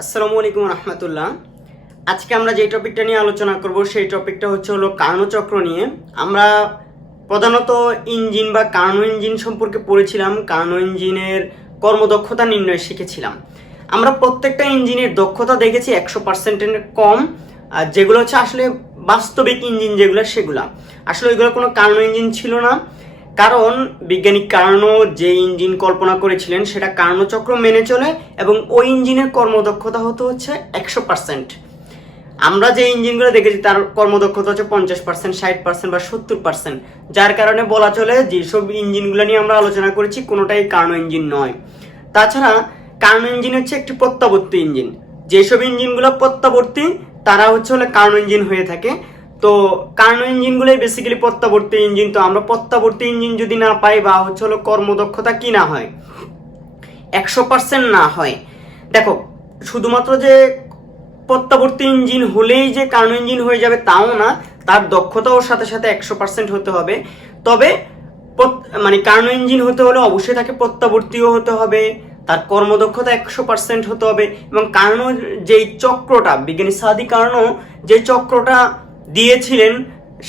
আসসালামু আলাইকুম রহমতুল্লাহ। আজকে আমরা যে টপিকটা নিয়ে আলোচনা করব সেই টপিকটা হলো কার্নোচক্র নিয়ে। আমরা প্রধানত ইঞ্জিন বা কার্নো ইঞ্জিন সম্পর্কে পড়েছিলাম, কার্নো ইঞ্জিনের কর্মদক্ষতা নির্ণয় শিখেছিলাম। আমরা প্রত্যেকটা ইঞ্জিনের দক্ষতা দেখেছি 100%-এর কম, আর যেগুলো হচ্ছে আসলে বাস্তবিক ইঞ্জিন যেগুলো সেগুলা আসলে ওইগুলো কোনো কার্নো ইঞ্জিন ছিল না। কারণ বিজ্ঞানী কার্নো যে ইঞ্জিন কল্পনা করেছিলেন সেটা কার্নো চক্র মেনে চলে এবং ওই ইঞ্জিনের কর্মদক্ষতা হচ্ছে 100%। আমরা যে ইঞ্জিনগুলো দেখেছি তার কর্মদক্ষতা হচ্ছে 50%, 60% বা 70%, যার কারণে বলা চলে যেসব ইঞ্জিনগুলো নিয়ে আমরা আলোচনা করেছি কোনোটাই কার্নো ইঞ্জিন নয়। তাছাড়া কার্নো ইঞ্জিন হচ্ছে একটি প্রত্যাবর্তী ইঞ্জিন। যেসব ইঞ্জিনগুলো প্রত্যাবর্তী তারা হলে কার্নো ইঞ্জিন হয়ে থাকে। তো কার্নো ইঞ্জিনগুলোই বেসিক্যালি প্রত্যাবর্তী ইঞ্জিন। তো আমরা প্রত্যাবর্তী ইঞ্জিন যদি না পাই বা হলো কর্মদক্ষতা কি না হয়, 100% না হয়, দেখো শুধুমাত্র যে প্রত্যাবর্তী ইঞ্জিন হলেই যে কার্নো ইঞ্জিন হয়ে যাবে তাও না, তার দক্ষতাও সাথে সাথে 100% হতে হবে। তবে মানে কার্নো ইঞ্জিন হতে হলে অবশ্যই তাকে প্রত্যাবর্তীও হতে হবে, তার কর্মদক্ষতা 100% হতে হবে এবং কার্নো যেই চক্রটা, বিজ্ঞানী সাদি কার্নো যে চক্রটা দিয়েছিলেন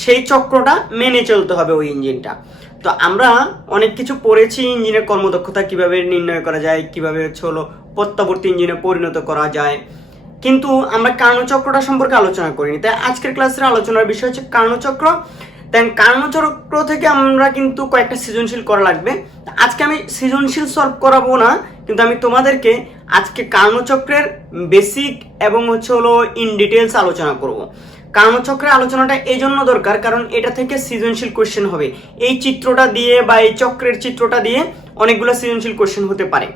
সেই চক্রটা মেনে চলতে হবে ওই ইঞ্জিনটা। তো আমরা অনেক কিছু পড়েছি, ইঞ্জিনের কর্মদক্ষতা কিভাবে নির্ণয় করা যায়, কিভাবে প্রত্যাবর্তী ইঞ্জিনে পরিণত করা যায়, কিন্তু আমরা কার্নো চক্রটা সম্পর্কে আলোচনা করিনি। তাই আজকের ক্লাসের আলোচনার বিষয় হচ্ছে কার্নো চক্র। তাই কার্নো চক্র থেকে আমরা কিন্তু কয়েকটা সৃজনশীল করা লাগবে। আজকে আমি সৃজনশীল সলভ করাবো না, কিন্তু আমি তোমাদেরকে আজকে কার্নো চক্রের বেসিক এবং ইন ডিটেলস আলোচনা করব। কার্নো চক্রের আলোচনাটা এই জন্য দরকার কারণ এটা থেকে সৃজনশীল কোশ্চেন হবে। এই চিত্রটা দিয়ে বা এই চক্রের চিত্রটা দিয়ে অনেকগুলো সৃজনশীল কোশ্চেন হতে পারে।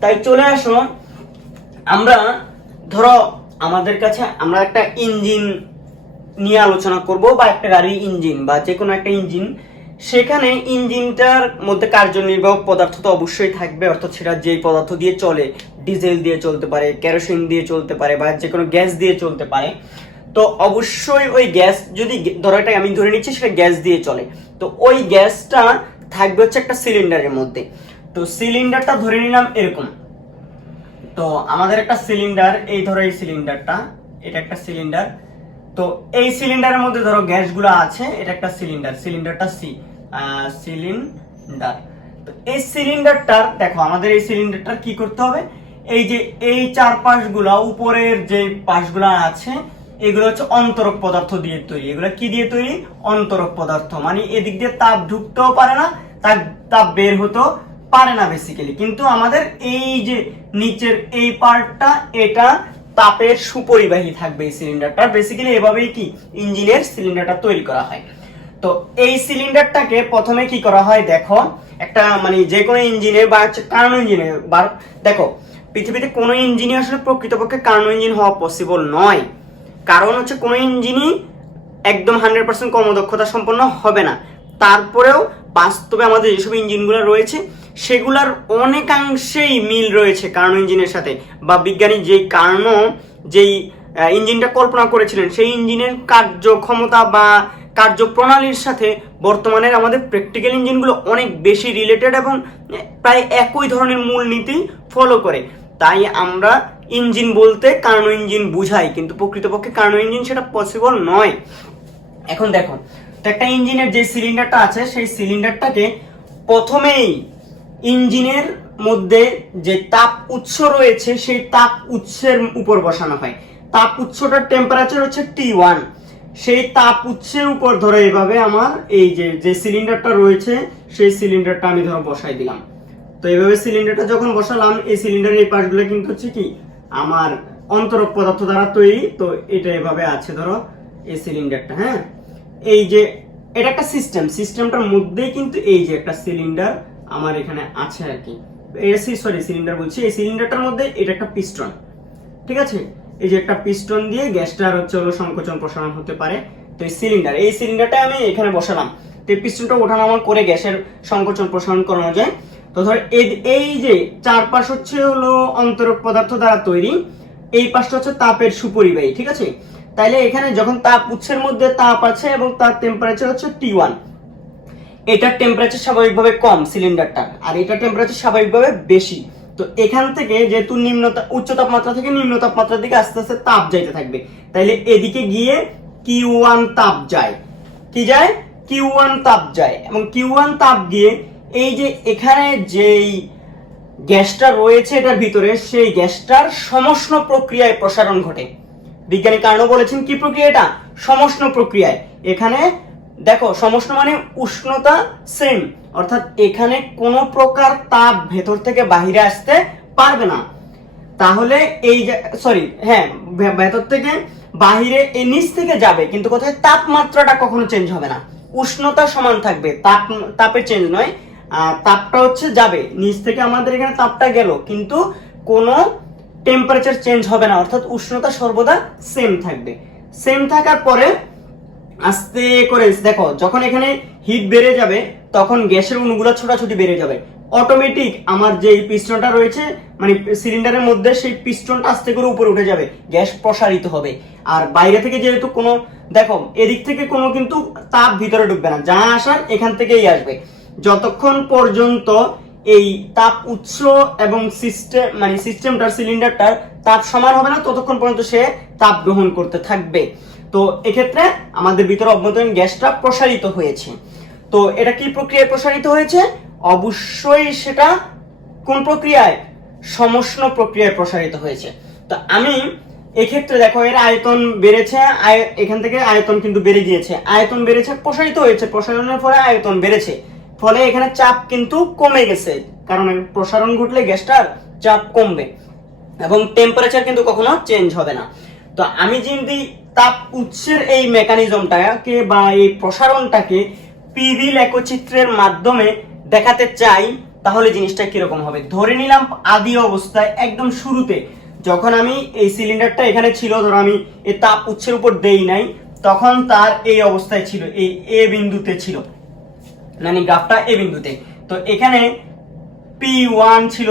তাই চলে আসো, আমরা ধরো আমাদের কাছে আমরা একটা ইঞ্জিন নিয়ে আলোচনা করব বা একটা গাড়ির ইঞ্জিন বা যে কোনো একটা ইঞ্জিন, সেখানে ইঞ্জিনটার মধ্যে কার্যনির্বাহক পদার্থ তো অবশ্যই থাকবে, অর্থাৎ সেটা যেই পদার্থ দিয়ে চলে, ডিজেল দিয়ে চলতে পারে, কেরোসিন দিয়ে চলতে পারে বা যে কোনো গ্যাস দিয়ে চলতে পারে। তো অবশ্যই ওই গ্যাস যদি ধরো এটা আমি ধরে নিচ্ছি সেটা গ্যাস দিয়ে চলে, তো ওই গ্যাসটা থাকবে একটা সিলিন্ডারের মধ্যে। তো সিলিন্ডারটা ধরে নিলাম এরকম। তো আমাদের একটা সিলিন্ডার, এই ধরো এই সিলিন্ডারটা, এটা একটা সিলিন্ডার। তো এই সিলিন্ডারের মধ্যে ধরো গ্যাসগুলো আছে, এটা একটা সিলিন্ডার, সিলিন্ডারটা সিলিন্ডার। তো এই সিলিন্ডারটার দেখো আমাদের এই সিলিন্ডারটার কি করতে হবে, এই যে এই চার পাশগুলা উপরের যে পাশগুলা আছে এগুলো হচ্ছে অন্তরক পদার্থ দিয়ে তৈরি। এগুলো কি দিয়ে তৈরি? অন্তরক পদার্থ, মানে এদিক দিয়ে তাপ ঢুকতেও পারে না, তাপ বের হতেও পারে না বেসিক্যালি। কিন্তু আমাদের এই যে নিচের এই পার্টটা এটা তাপের সুপরিবাহী থাকবে এই সিলিন্ডারটা। বেসিক্যালি এভাবেই কি ইঞ্জিনের সিলিন্ডারটা তৈরি করা হয়। তো এই সিলিন্ডারটাকে প্রথমে কি করা হয়, দেখো একটা মানে যে কোনো ইঞ্জিনের বা কার্নো ইঞ্জিনের দেখো পৃথিবীতে কোনো ইঞ্জিনই আসলে প্রকৃতপক্ষে কার্নো ইঞ্জিন হওয়া পসিবল নয়। কারণ কোনো ইঞ্জিনই একদম 100% কর্মদক্ষতা সম্পন্ন হবে না। তারপরেও বাস্তবে আমাদের যেসব ইঞ্জিনগুলো রয়েছে সেগুলোর অনেকাংশেই মিল রয়েছে কার্নো ইঞ্জিনের সাথে, বা বিজ্ঞানী যেই ইঞ্জিনটা কল্পনা করেছিলেন সেই ইঞ্জিনের কার্যক্ষমতা বা কার্যপ্রণালীর সাথে বর্তমানের আমাদের প্র্যাকটিক্যাল ইঞ্জিনগুলো অনেক বেশি রিলেটেড এবং প্রায় একই ধরনের মূলনীতি ফলো করে। তাই আমরা ইঞ্জিন বলতে কার্নো ইঞ্জিন বুঝাই, কিন্তু প্রকৃতপক্ষে কার্নো ইঞ্জিন সেটা পসিবল নয়। এখন দেখো, তো একটা ইঞ্জিনের যে সিলিন্ডারটা আছে সেই সিলিন্ডারটাকে প্রথমেই ইঞ্জিনের মধ্যে যে তাপ উৎস রয়েছে সেই তাপ উৎসের উপর বসানো হয়। তাপ উৎসটার টেম্পারেচার হচ্ছে T1। সেই তাপ উৎসের উপর ধরো এইভাবে আমার এই যে সিলিন্ডারটা রয়েছে সেই সিলিন্ডারটা আমি ধরো বসাই দিলাম। তো এইভাবে সিলিন্ডারটা যখন বসালাম, এই সিলিন্ডারের এই পাশগুলো কিন্তু হচ্ছে কি আমার অন্তরক পদার্থ দ্বারা তৈরি। তো এটা এভাবে আছে ধরো এই সিলিন্ডারটা, হ্যাঁ, এই যে এটা একটা সিস্টেমটার মধ্যেই কিন্তু এই যে একটা সিলিন্ডার আমার এখানে আছে আর কি। সিলিন্ডার বলছি, এই সিলিন্ডারটার মধ্যে এটা একটা পিস্টন, ঠিক আছে। এই যে একটা পিস্টন দিয়ে গ্যাসটার সংকোচন প্রসারণ হতে পারে। তো এই সিলিন্ডারটা আমি এখানে বসালাম। তো এই পিস্টনটা ওঠানামা করে গ্যাসের সংকোচন প্রসারণ করানো যায়। তো ধর এই যে চারপাশ অন্তরক পদার্থ দ্বারা তৈরি, এই পাশটা হচ্ছে তাপের সুপরিবাহী, ঠিক আছে। তাইলে এখানে যখন তাপ উৎসের মধ্যে তাপ আছে এবং তার টেম্পারেচার হচ্ছে T1, এটার টেম্পারেচার স্বাভাবিকভাবে কম সিলিন্ডারটার, আর এটার টেম্পারেচার স্বাভাবিকভাবে বেশি। তো এখান থেকে যেহেতু উচ্চ তাপমাত্রা থেকে নিম্ন তাপমাত্রার দিকে আস্তে আস্তে তাপ যাইতে থাকবে, তাইলে এদিকে গিয়ে Q1 তাপ যায়, কি যায়, Q1 তাপ যায়, এবং Q1 তাপ গিয়ে এই যে এখানে যেই গ্যাসটা রয়েছে এটার ভিতরে, সেই গ্যাসটার সমষ্ণ প্রক্রিয়ায় প্রসারণ ঘটে। বিজ্ঞানী কার্নো বলেছেন কি প্রক্রিয়া এটা, সমষ্ণ প্রক্রিয়ায়। এখানে দেখো সমষ্ণ মানে উষ্ণতা সেম, অর্থাৎ এখানে কোনো প্রকার তাপ ভেতর থেকে বাহিরে আসতে পারবে না। তাহলে এই সরি হ্যাঁ, ভেতর থেকে বাহিরে এই নিচ থেকে যাবে, কিন্তু কোথায় তাপমাত্রাটা কখনো চেঞ্জ হবে না, উষ্ণতা সমান থাকবে, তাপের চেঞ্জ নয়। তাপটা হচ্ছে যাবে নিচ থেকে, আমাদের এখানে তাপটা গেল, কিন্তু কোনো টেম্পারেচার চেঞ্জ হবে না, অর্থাৎ উষ্ণতা সর্বদা সেম থাকবে। সেম থাকার পরে আস্তে করে দেখো যখন এখানে হিট বেড়ে যাবে তখন গ্যাসের অণুগুলো ছোটাছুটি বেড়ে যাবে, অটোমেটিক আমার যে পিস্টনটা রয়েছে মানে সিলিন্ডারের মধ্যে, সেই পিস্টনটা আস্তে করে উপরে উঠে যাবে, গ্যাস প্রসারিত হবে। আর বাইরে থেকে যেহেতু কোনো, দেখো এদিক থেকে কোনো কিন্তু তাপ ভিতরে ঢুকবে না, যা আসার এখান থেকেই আসবে। যতক্ষণ পর্যন্ত এই তাপ উৎস এবং সিস্টেমটার সিলিন্ডারটার তাপ সমান হবে না, ততক্ষণ পর্যন্ত সে তাপ গ্রহণ করতে থাকবে। তো এক্ষেত্রে আমাদের ভিতরে অভ্যন্তরীণ গ্যাসটা প্রসারিত হয়েছে। তো এটা কি প্রক্রিয়ায় প্রসারিত হয়েছে? অবশ্যই সেটা কোন প্রক্রিয়ায়, সমষ্ণ প্রক্রিয়ায় প্রসারিত হয়েছে। তো আমি এক্ষেত্রে দেখো এর আয়তন বেড়েছে, এখান থেকে আয়তন কিন্তু বেড়ে গিয়েছে, আয়তন বেড়েছে, প্রসারিত হয়েছে, প্রসারণের ফলে আয়তন বেড়েছে, ফলে এখানে চাপ কিন্তু কমে গেছে, কারণ প্রসারণ ঘটলে গ্যাসটার চাপ কমবে এবং টেম্পারেচার কিন্তু কখনো চেঞ্জ হবে না। তো আমি যদি তাপ উৎসের এই মেকানিজমটাকে বা এই প্রসারণটাকে পিভি লেখচিত্রের মাধ্যমে দেখাতে চাই, তাহলে জিনিসটা কিরকম হবে। ধরে নিলাম আদি অবস্থায় একদম শুরুতে যখন আমি এই সিলিন্ডারটা এখানে ছিল, ধরো আমি এই তাপ উৎসের উপর দেই নাই, তখন তার এই অবস্থায় ছিল, এই এ বিন্দুতে ছিল, মানে গ্রাফটা এ বিন্দুতে। তো এখানে P1 ছিল,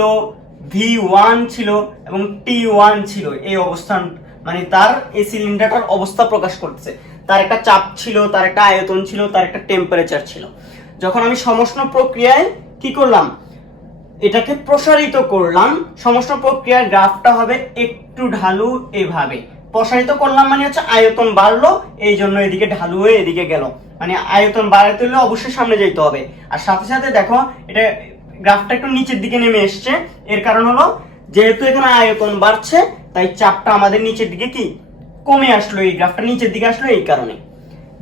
V1 ছিল এবং T1 ছিল, এই অবস্থান মানে তার এই সিলিন্ডারটার অবস্থা প্রকাশ করতেছে। তার একটা চাপ ছিল, তার একটা আয়তন ছিল, তার একটা টেম্পারেচার ছিল। যখন আমি সমষ্ণ প্রক্রিয়ায় কি করলাম, এটাকে প্রসারিত করলাম, সমষ্ণ প্রক্রিয়ার গ্রাফটা হবে একটু ঢালু এভাবে। প্রসারিত করলাম মানে হচ্ছে আয়তন বাড়লো, এই জন্য এদিকে ঢালু হয়ে এদিকে গেল, মানে আয়তন বাড়াতে হলে অবশ্যই সামনে যেতে হবে। আর সাথে সাথে দেখো এটা গ্রাফটা একটু নিচের দিকে নেমে এসছে, এর কারণ হলো যেহেতু এখানে আয়তন বাড়ছে, তাই চাপটা আমাদের নিচের দিকে কি কমে আসলো, এই গ্রাফটা নিচের দিকে আসলো এই কারণে।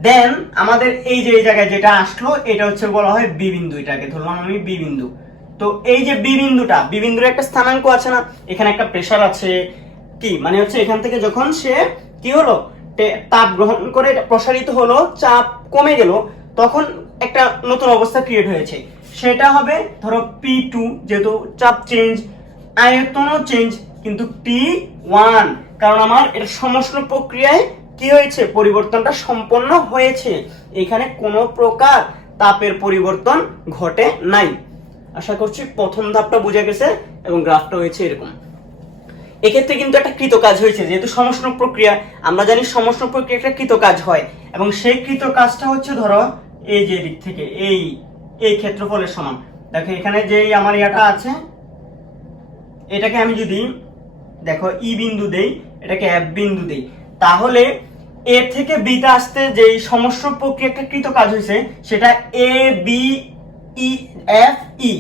দেন আমাদের এই যে এই জায়গায় যেটা আসলো, এটা হচ্ছে বলা হয় বি বিন্দু, এটাকে ধরলাম আমি বি বিন্দু। তো এই যে বি বিন্দুর একটা স্থানাঙ্ক আছে না, এখানে একটা প্রেসার আছে, কি মানে হচ্ছে এখান থেকে যখন সে কি হলো, তাপ গ্রহণ করে প্রসারিত হলো, চাপ কমে গেল, তখন একটা নতুন অবস্থা ক্রিয়েট হয়েছে, সেটা হবে ধরো P2, যেহেতু চাপ চেঞ্জ, আয়তনও চেঞ্জ, কিন্তু T1, কারণ আমার এটা সমষ্ণ প্রক্রিয়ায় কি হয়েছে, পরিবর্তনটা সম্পন্ন হয়েছে, এখানে কোনো প্রকার তাপের পরিবর্তন ঘটে নাই। আশা করছি প্রথম ধাপটা বুঝে গেছে এবং গ্রাফটা হয়েছে এরকম। এক্ষেত্রে কিন্তু একটা কৃত কাজ হয়েছে, যেহেতু সমষ্ণ প্রক্রিয়া, আমরা জানি সমষ্ণ প্রক্রিয়া একটা কৃত কাজ হয়, এবং সেই কৃত কাজটা হচ্ছে ধরো এই যে দিক থেকে এই ক্ষেত্রফলের সমান। দেখো এখানে যে আমার ইয়াটা আছে, এটাকে আমি যদি দেখো ই বিন্দু দেই, এটাকে এফ বিন্দু দেই, তাহলে এ থেকে বিতে আসতে যে সমষ্ণ প্রক্রিয়া একটা কৃত কাজ হয়েছে, সেটা A B E F E,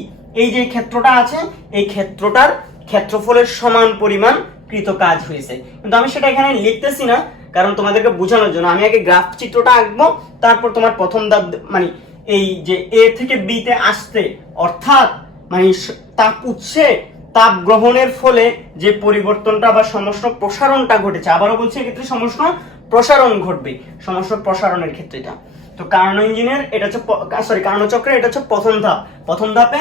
এই যে ক্ষেত্রটা আছে, এই ক্ষেত্রটার ক্ষেত্রফলের সমান পরিমাণ কৃত কাজ হয়েছে। কিন্তু আমি সেটা এখানে লিখতেছি না, কারণ তোমাদেরকে বোঝানোর জন্য। আমি আগে গ্রাফ চিত্রটা আঁকবো, তারপর তোমার প্রথম ধাপ মানে এই যে এ থেকে বি তে আসতে, অর্থাৎ মানে তাপ উৎসে তাপ গ্রহণের ফলে যে পরিবর্তনটা বা সমষ্ণ প্রসারণটা ঘটেছে, আবারও বলছি এক্ষেত্রে সমষ্ণ প্রসারণ ঘটবে, সমষ্ণ প্রসারণের ক্ষেত্রে এটা। তো কার্নো ইঞ্জিনের এটা হচ্ছে কার্নো চক্রের এটা হচ্ছে প্রথম ধাপ। প্রথম ধাপে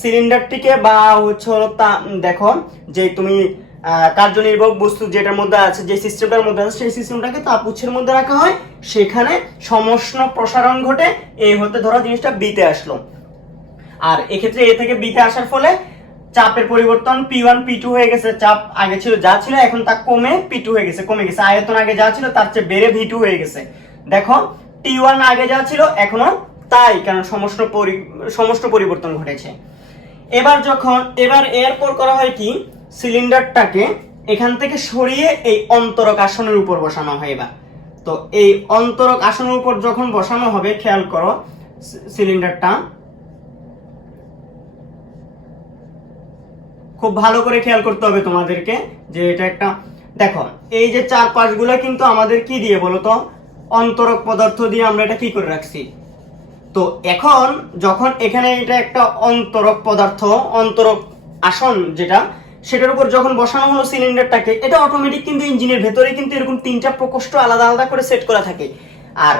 সিলিন্ডারটিকে বা হচ্ছে দেখো যে তুমি কার্যনির্বাহক বস্তু যেটার মধ্যে আছে, যে সিস্টেমটার মধ্যে আছে, সেই সিস্টেমটাকে তাপ উৎসের মধ্যে রাখা হয়, সেখানে সমষ্ণ প্রসারণ ঘটে, এ হতে ধরো জিনিসটা বিতে আসলো। আর এক্ষেত্রে এ থেকে বিতে আসার ফলে চাপের পরিবর্তন P1 P2 হয়ে গেছে, চাপ আগে ছিল যা ছিল এখন তা কমে P2 হয়ে গেছে, কমে গেছে, আয়তন আগে যা ছিল তার চেয়ে বেড়ে V2 হয়ে গেছে। দেখো T1 আগে যা ছিল এখনো তাই, কারণ সমষ্ণ পরিবর্তন ঘটেছে। এবার এরপর করা হয় কি, সিলিন্ডারটাকে এখান থেকে সরিয়ে এই অন্তরক আসনের উপর বসানো হয়। এবার তো এই অন্তরক আসনের উপর যখন বসানো হবে, খেয়াল করো সিলিন্ডারটা খুব ভালো করে খেয়াল করতে হবে তোমাদেরকে, যে এটা একটা, দেখো এই যে চারপাশগুলো কিন্তু আমাদের কি দিয়ে বলতো, অন্তরক পদার্থ দিয়ে আমরা এটা কি করে রাখছি। তো এখন যখন এখানে এটা একটা অন্তরক পদার্থ, অন্তরক আসন যেটা, সেটার উপর যখন বসানো হলো সিলিন্ডারটাকে, এটা অটোমেটিক কিন্তু ইঞ্জিনের ভেতরে কিন্তু এরকম তিনটা প্রকোষ্ঠ আলাদা আলাদা করে সেট করা থাকে। আর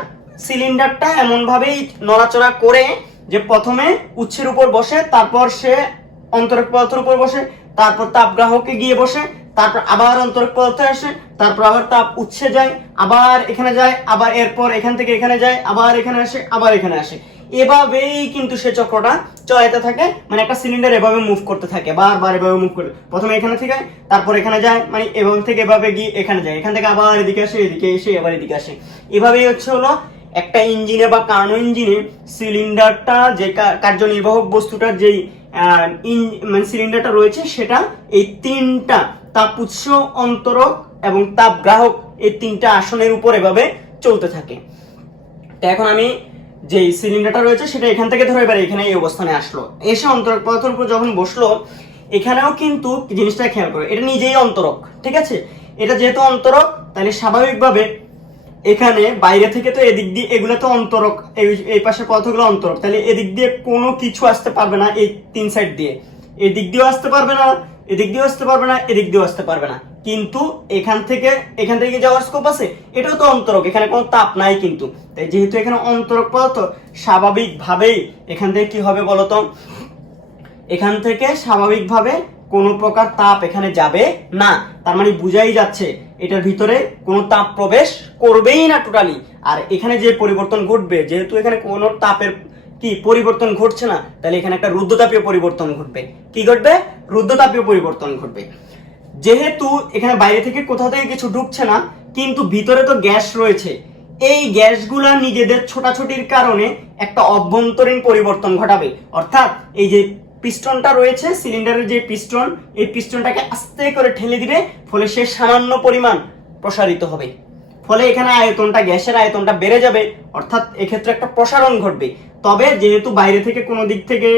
সিলিন্ডারটা এমন ভাবেই নড়াচড়া করে যে প্রথমে উৎসের উপর বসে, তারপর সে অন্তরক পদার্থের উপর বসে, তারপর তাপগ্রাহকে গিয়ে বসে, তারপর আবার অন্তরক পদার্থে আসে, তারপর আবার তাপ উৎসে যায়, আবার এখানে যায়, আবার এরপর এখান থেকে এখানে যায়, আবার এখানে আসে, আবার এখানে আসে। এভাবেই কিন্তু সে চক্রটা চলাইতে থাকে, মানে একটা সিলিন্ডার এভাবে মুভ করতে থাকে, বারবার এভাবে মুভ করে, প্রথমে এখানে থেকে তারপর এখানে যায়, মানে এভাবে থেকে এভাবে গিয়ে এখানে যায়, এখান থেকে আবার এদিকে আসে, এদিকে এসে আবার এদিকে আসে। এভাবেই হলো একটা ইঞ্জিনে বা কার্নো ইঞ্জিনে সিলিন্ডারটা যে কার্যনির্বাহক বস্তুটার যেই মানে সিলিন্ডারটা রয়েছে, সেটা এই তিনটা তাপ উৎস, অন্তরক এবং তাপ গ্রাহক, এই তিনটা আসনের উপর এভাবে চলতে থাকে। তো এখন আমি যে সিলিন্ডারটা রয়েছে সেটা এখান থেকে ধরে এবার এখানে এই অবস্থানে আসলো, এসে অন্তরক পদার্থের উপর যখন বসলো, এখানেও কিন্তু জিনিসটা খেয়াল করো, এটা নিজেই অন্তরক, ঠিক আছে। এটা যেহেতু অন্তরক, তাহলে স্বাভাবিকভাবে এখানে বাইরে থেকে তো এদিক দিয়ে এগুলো তো অন্তরক, এই পাশের পদার্থগুলো অন্তরক, তাহলে এদিক দিয়ে কোনো কিছু আসতে পারবে না, এই তিন সাইড দিয়ে, এদিক দিয়েও আসতে পারবে না, এদিক দিয়েও আসতে পারবে না, এদিক দিয়েও আসতে পারবে না। কিন্তু এখান থেকে যাওয়ার স্কোপ আছে, এটাও তো অন্তরক, এখানে কোনো তাপ নাই কিন্তু। তাই যেহেতু এখানে অন্তরক পদার্থ, স্বাভাবিকভাবেই এখান থেকে কি হবে বলতো, এখান থেকে স্বাভাবিকভাবে কোনো প্রকার তাপ এখানে যাবে না। তার মানে বুঝাই যাচ্ছে এটার ভিতরে কোনো তাপ প্রবেশ করবেই না টোটালি। আর এখানে যে পরিবর্তন ঘটবে, যেহেতু এখানে কোনো তাপের কি পরিবর্তন ঘটছে না, তাহলে এখানে একটা রুদ্ধতাপীয় পরিবর্তন ঘটবে। কি ঘটবে? রুদ্ধতাপীয় পরিবর্তন ঘটবে। যেহেতু এখানে বাইরে থেকে কোথাও থেকে কিছু ঢুকছে না, কিন্তু ভিতরে তো গ্যাস রয়েছে, এই গ্যাসগুলা নিজেদের ছোটাছুটির কারণে একটা অভ্যন্তরীণ পরিবর্তন ঘটাবে। অর্থাৎ এই যে পিস্টনটা রয়েছে, সিলিন্ডারের যে পিস্টন, এই পিস্টনটাকে আস্তে করে ঠেলে দিবে, ফলে সে সামান্য পরিমাণ প্রসারিত হবে। ফলে এখানে আয়তনটা, গ্যাসের আয়তনটা বেড়ে যাবে, অর্থাৎ এক্ষেত্রে একটা প্রসারণ ঘটবে। তবে যেহেতু বাইরে থেকে কোনো দিক থেকে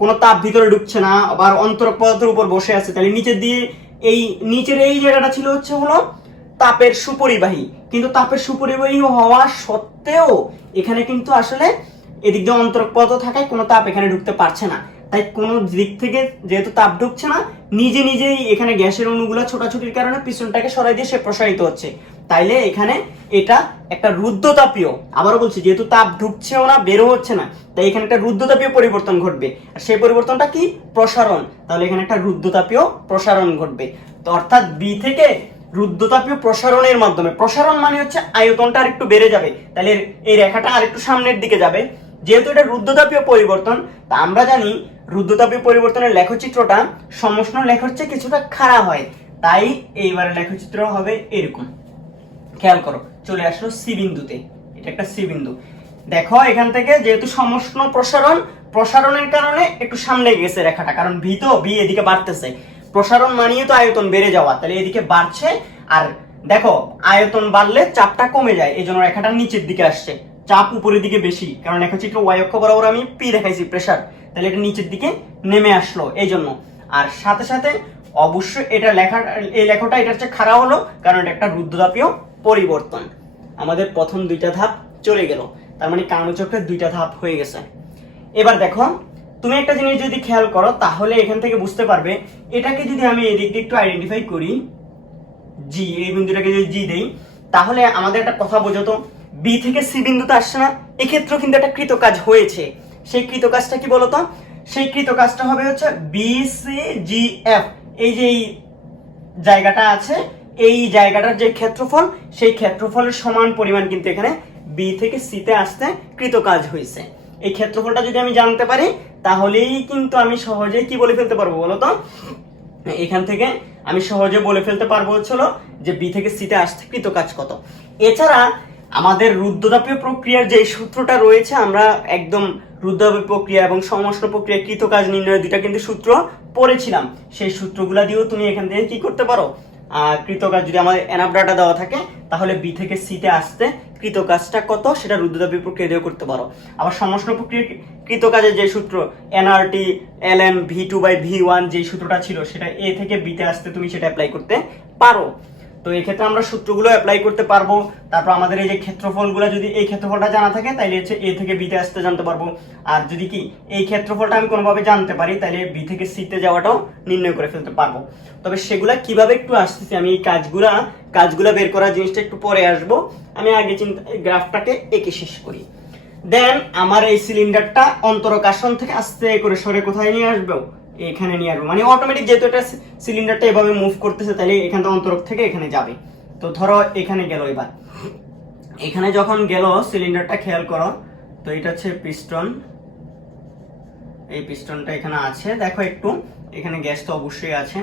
কোনো তাপ ভিতরে ঢুকছে না, আবার অন্তরক পদার্থের উপর বসে আছে, তাহলে নিচের দিয়ে এই নিচের এই জায়গাটা ছিল হলো তাপের সুপরিবাহী। কিন্তু তাপের সুপরিবাহী হওয়া সত্ত্বেও এখানে কিন্তু আসলে এদিক দিয়ে অন্তরক পদার্থ থাকায় কোনো তাপ এখানে ঢুকতে পারছে না। তাই কোনো দিক থেকে যেহেতু তাপ ঢুকছে না, নিজেই এখানে গ্যাসের অণুগুলো ছোটাছুটির কারণে পিস্টনটাকে সরাই দিয়ে সে প্রসারিত হচ্ছে। তাইলে এখানে এটা একটা রুদ্ধতাপীয়, আবারও বলছি, যেহেতু তাপ ঢুকছেও না, বেরো হচ্ছে না, তাই এখানে একটা রুদ্ধতাপীয় পরিবর্তন ঘটবে। আর সেই পরিবর্তনটা কি? প্রসারণ। তাহলে এখানে একটা রুদ্ধতাপীয় প্রসারণ ঘটবে। তো অর্থাৎ বি থেকে রুদ্ধতাপীয় প্রসারণের মাধ্যমে, প্রসারণ মানে হচ্ছে আয়তনটা আরেকটু বেড়ে যাবে, তাহলে এই রেখাটা আরেকটু সামনের দিকে যাবে। যেহেতু এটা রুদ্ধতাপীয় পরিবর্তন, তা আমরা জানি রুদ্ধতাপীয় পরিবর্তনের লেখচিত্রটা সমষ্ণ লেখার চেয়ে কিছুটা খাড়া হয়, তাই এইবারে লেখচিত্র হবে এরকম। খেয়াল করো, চলে আসলো সি বিন্দুতে, এটা একটা সি বিন্দু। দেখো এখান থেকে যেহেতু সমষ্ণ প্রসারণের কারণে একটু সামনে গেছে রেখাটা, কারণ বি এদিকে বাড়তেছে। প্রসারণ মানিয়ে তো আয়তন বেড়ে যাওয়া, তাহলে এদিকে বাড়ছে। আর দেখো আয়তন বাড়লে চাপটা কমে যায়, এই জন্য রেখাটা নিচের দিকে আসছে, চাপ উপরের দিকে বেশি, কারণ লেখচিত্র ওয়াই অক্ষ বরাবর আমি পি দেখাইছি প্রেসার, তাহলে এটা নিচের দিকে নেমে আসলো এই জন্য। আর সাথে সাথে অবশ্যই এটা এই লেখাটা এটার চেয়ে খারাপ হলো, কারণ এটা একটা রুদ্ধতাপীয় পরিবর্তন। আমাদের প্রথম দুইটা ধাপ চলে গেল, তার মানে কার্নো চক্রের দুইটা ধাপ হয়ে গেছে। এবার দেখো তুমি একটা জিনিস যদি খেয়াল করো, তাহলে এখান থেকে বুঝতে পারবে, এটাকে যদি আমি এদিক দিয়ে একটু আইডেন্টিফাই করি, জি, এই বিন্দুটাকে যদি জি দেই, তাহলে আমাদের একটা কথা বোঝাতো, বি থেকে সি বিন্দুতে আসছে না, এক্ষেত্রেও কিন্তু একটা কৃতকাজ হয়েছে। সেই কৃতকাজটা কি বলতো? সেই কৃতকাজটা হবে হচ্ছে বি সি জি এফ, এই যে এই জায়গাটা আছে, এই জায়গাটার যে ক্ষেত্রফল, সেই ক্ষেত্রফলের সমান পরিমাণ কিন্তু এখানে বি থেকে সিতে আসতে কৃতকাজ হয়েছে। এই ক্ষেত্রফলটা যদি আমি জানতে পারি, তাহলেই কিন্তু আমি সহজেই কি বলে ফেলতে পারবো বলতো, এখান থেকে আমি সহজে বলে ফেলতে পারবো হচ্ছিল যে বি থেকে সিতে আসতে কৃতকাজ কত। এছাড়া আমাদের রুদ্ধতাপীয় প্রক্রিয়ার যে সূত্রটা রয়েছে, আমরা একদম রুদ্ধতাপীয় প্রক্রিয়া এবং সমষ্ণ প্রক্রিয়া কৃতকাজ নির্ণয়ের দুইটা কিন্তু সূত্র পড়েছিলাম। সেই সূত্রগুলা দিয়েও তুমি এখান থেকে কি করতে পারো, কৃতকাজ যদি আমাদের এনাফ ডাটা দেওয়া থাকে তাহলে বি থেকে সিতে আসতে কৃতকাজটা কত সেটা রুদ্ধতাপীয় প্রক্রিয়া দিয়েও করতে পারো। আবার সমষ্ণ প্রক্রিয়া কৃতকাজের যে সূত্র এনআরটি ln v2/v1 যে সূত্রটা ছিল সেটা এ থেকে বিতে আসতে তুমি সেটা অ্যাপ্লাই করতে পারো। তো এই ক্ষেত্রে আমরা সূত্রগুলো অ্যাপ্লাই করতে পারবো। তারপর আমাদের এই যে ক্ষেত্রফলগুলো, যদি এই ক্ষেত্রফলটা জানা থাকে তাহলে হচ্ছে এ থেকে বিতে আসতে জানতে পারবো। আর যদি কি এই ক্ষেত্রফলটা আমি কোনোভাবে জানতে পারি তাহলে বি থেকে সিতে যাওয়াটাও নির্ণয় করে ফেলতে পারবো। তবে সেগুলা কিভাবে একটু আসতেছি, আমি এই কাজগুলা বের করার জিনিসটা একটু পরে আসবো। আমি আগে গ্রাফটাকে এঁকে শেষ করি। দেন আমার এই সিলিন্ডারটা অন্তরক আসন থেকে আস্তে করে সরে কোথায় নিয়ে আসবো, এখানে নিয়ে আসবো। মানে অটোমেটিক যেহেতু এটা সিলিন্ডারটা এভাবে মুভ করতেছে তাহলে এখান থেকে অন্তরক থেকে এখানে যাবে। তো ধরো এখানে গেল, এবার এখানে যখন গেল সিলিন্ডারটা খেয়াল করো, তো এটা হচ্ছে পিস্টন, এই পিস্টনটা এখানে আছে, দেখো একটু এখানে গ্যাস তো অবশ্যই আছে।